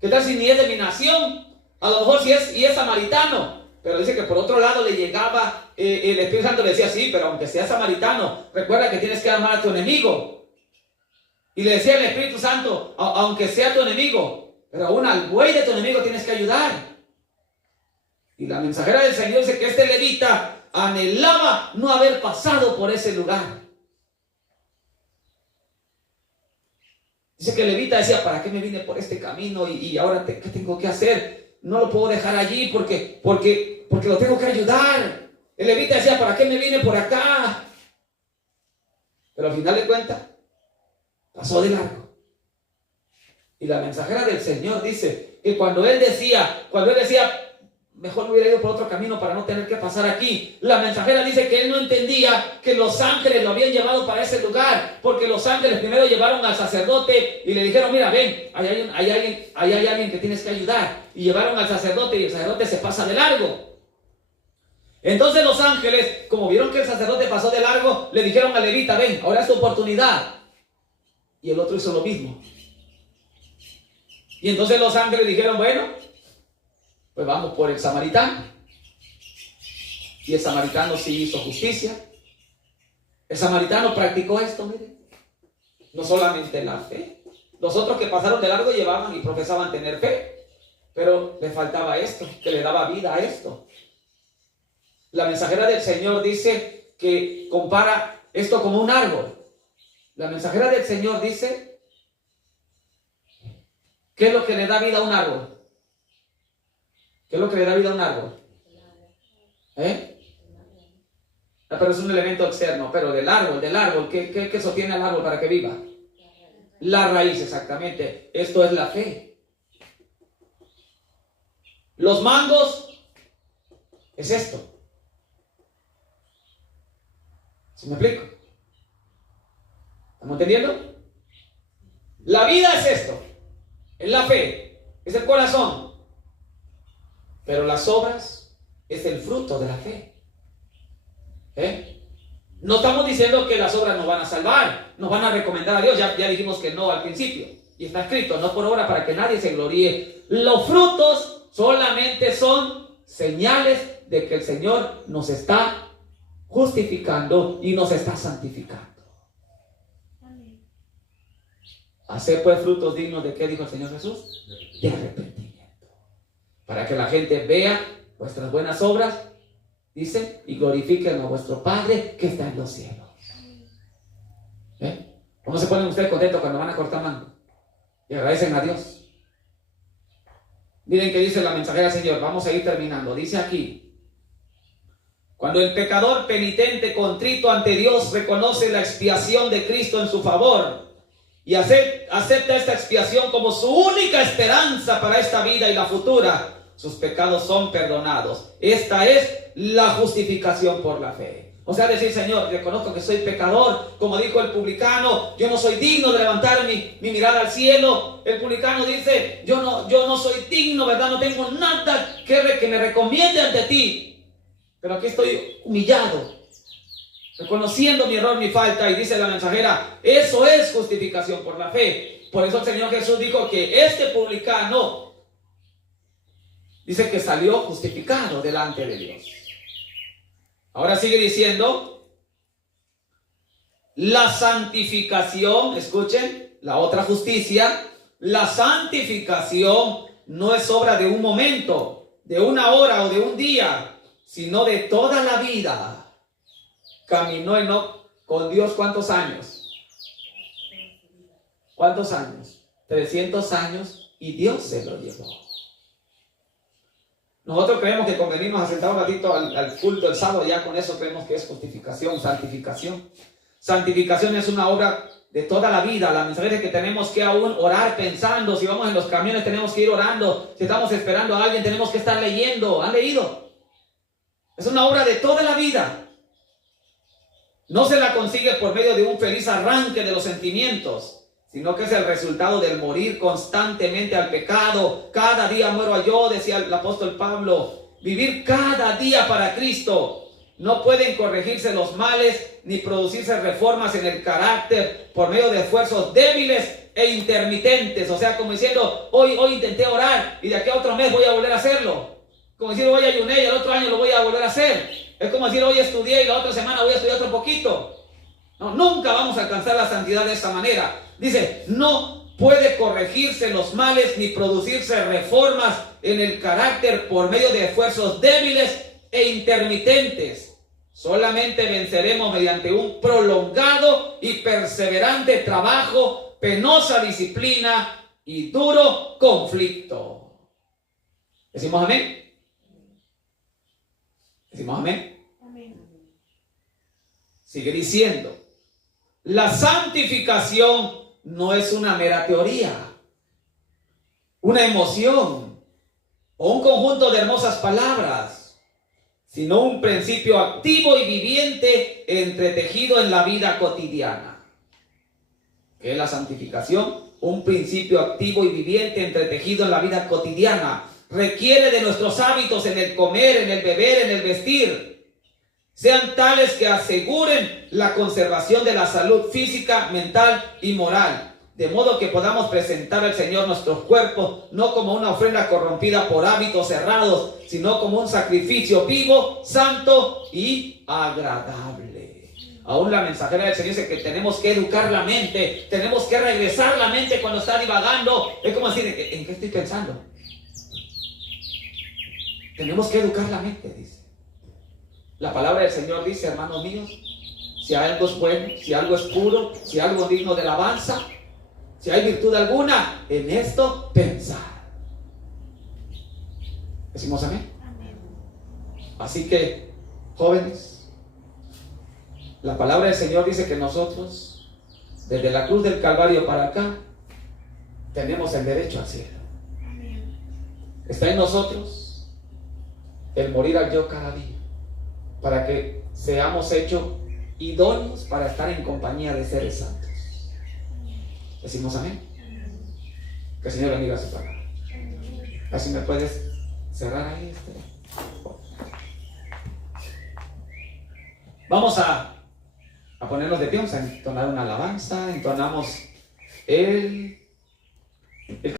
¿Qué tal si ni es de mi nación? A lo mejor si es samaritano. Pero dice que por otro lado le llegaba, el Espíritu Santo le decía, sí, pero aunque sea samaritano, recuerda que tienes que amar a tu enemigo. Y le decía el Espíritu Santo, aunque sea tu enemigo, pero aún al buey de tu enemigo tienes que ayudar. Y la mensajera del Señor dice que este levita anhelaba no haber pasado por ese lugar. Dice que el levita decía, ¿para qué me vine por este camino? Y ahora, ¿qué tengo que hacer? No lo puedo dejar allí porque lo tengo que ayudar. El levita decía, ¿para qué me vine por acá? Pero al final de cuentas, pasó de largo. Y la mensajera del Señor dice que cuando él decía, mejor me hubiera ido por otro camino para no tener que pasar aquí, la mensajera dice que él no entendía que los ángeles lo habían llevado para ese lugar, porque los ángeles primero llevaron al sacerdote y le dijeron, mira, ven, hay alguien que tienes que ayudar, y llevaron al sacerdote y el sacerdote se pasa de largo. Entonces los ángeles, como vieron que el sacerdote pasó de largo, le dijeron al levita, ven, ahora es tu oportunidad, y el otro hizo lo mismo. Y entonces los ángeles dijeron, bueno, pues vamos por el samaritano. Y el samaritano sí hizo justicia. El samaritano practicó esto, miren. No solamente la fe. Los otros que pasaron de largo llevaban y profesaban tener fe, pero le faltaba esto, que le daba vida a esto. La mensajera del Señor dice que compara esto como un árbol. La mensajera del Señor dice, ¿qué es lo que le da vida a un árbol? ¿Qué es lo que le da vida a un árbol? Pero es un elemento externo, pero del árbol, ¿qué sostiene al árbol para que viva? La raíz, exactamente. Esto es la fe. Los mangos es esto. ¿Sí me explico? ¿Estamos entendiendo? La vida es esto, es la fe, es el corazón. Pero las obras es el fruto de la fe. No estamos diciendo que las obras nos van a salvar, nos van a recomendar a Dios. Ya dijimos que no al principio. Y está escrito, no por obra para que nadie se gloríe. Los frutos solamente son señales de que el Señor nos está justificando y nos está santificando. Hacer pues frutos dignos de ¿qué dijo el Señor Jesús? De arrepentimiento. Para que la gente vea vuestras buenas obras, dice, y glorifiquen a vuestro Padre que está en los cielos. ¿Cómo se ponen ustedes contentos cuando van a cortar mango? Y agradecen a Dios. Miren que dice la mensajera del Señor. Vamos a ir terminando. Dice aquí: cuando el pecador penitente, contrito ante Dios, reconoce la expiación de Cristo en su favor y acepta esta expiación como su única esperanza para esta vida y la futura, sus pecados son perdonados. Esta es la justificación por la fe. O sea, decir, Señor, reconozco que soy pecador, como dijo el publicano, yo no soy digno de levantar mi mirada al cielo. El publicano dice, yo no soy digno, ¿verdad? No tengo nada que me recomiende ante ti. Pero aquí estoy humillado, reconociendo mi error, mi falta. Y dice la mensajera, eso es justificación por la fe. Por eso el Señor Jesús dijo que este publicano, dice que salió justificado delante de Dios. Ahora sigue diciendo, la santificación, escuchen, la otra justicia, la santificación no es obra de un momento, de una hora o de un día, sino de toda la vida. Caminó Enoc con Dios, ¿cuántos años? ¿Cuántos años? 300 años, y Dios se lo llevó. Nosotros creemos que con venirnos a sentar un ratito al culto el sábado, ya con eso creemos que es justificación, santificación. Santificación es una obra de toda la vida. La mensaje es que tenemos que aún orar pensando. Si vamos en los camiones tenemos que ir orando. Si estamos esperando a alguien tenemos que estar leyendo. ¿Han leído? Es una obra de toda la vida. No se la consigue por medio de un feliz arranque de los sentimientos, sino que es el resultado del morir constantemente al pecado. Cada día muero a yo, decía el apóstol Pablo. Vivir cada día para Cristo. No pueden corregirse los males ni producirse reformas en el carácter por medio de esfuerzos débiles e intermitentes. O sea, como diciendo, hoy intenté orar y de aquí a otro mes voy a volver a hacerlo. Como decir, hoy ayuné y el otro año lo voy a volver a hacer. Es como decir, hoy estudié y la otra semana voy a estudiar otro poquito. No, nunca vamos a alcanzar la santidad de esta manera. Dice, no puede corregirse los males ni producirse reformas en el carácter por medio de esfuerzos débiles e intermitentes. Solamente venceremos mediante un prolongado y perseverante trabajo, penosa disciplina y duro conflicto. ¿Decimos amén? ¿Decimos amén? Amén. Sigue diciendo, la santificación no es una mera teoría, una emoción o un conjunto de hermosas palabras, sino un principio activo y viviente entretejido en la vida cotidiana. ¿Qué es la santificación? Un principio activo y viviente entretejido en la vida cotidiana. Requiere de nuestros hábitos en el comer, en el beber, en el vestir. Sean tales que aseguren la conservación de la salud física, mental y moral, de modo que podamos presentar al Señor nuestros cuerpos no como una ofrenda corrompida por hábitos errados, sino como un sacrificio vivo, santo y agradable. Aún la mensajera del Señor dice que tenemos que educar la mente, tenemos que regresar la mente cuando está divagando. Es como decir, ¿en qué estoy pensando? Tenemos que educar la mente, dice. La palabra del Señor dice, hermanos míos, si algo es bueno, si algo es puro, si algo digno de alabanza, si hay virtud alguna, en esto pensar. ¿Decimos amén? Amén. Así que, jóvenes, la palabra del Señor dice que nosotros, desde la cruz del Calvario para acá, tenemos el derecho al cielo. Amén. Está en nosotros el morir al yo cada día, para que seamos hechos idóneos para estar en compañía de seres santos. Decimos amén. Que el Señor bendiga su palabra. Así me puedes cerrar ahí. Vamos a ponernos de pie, vamos a entonar una alabanza. Entonamos el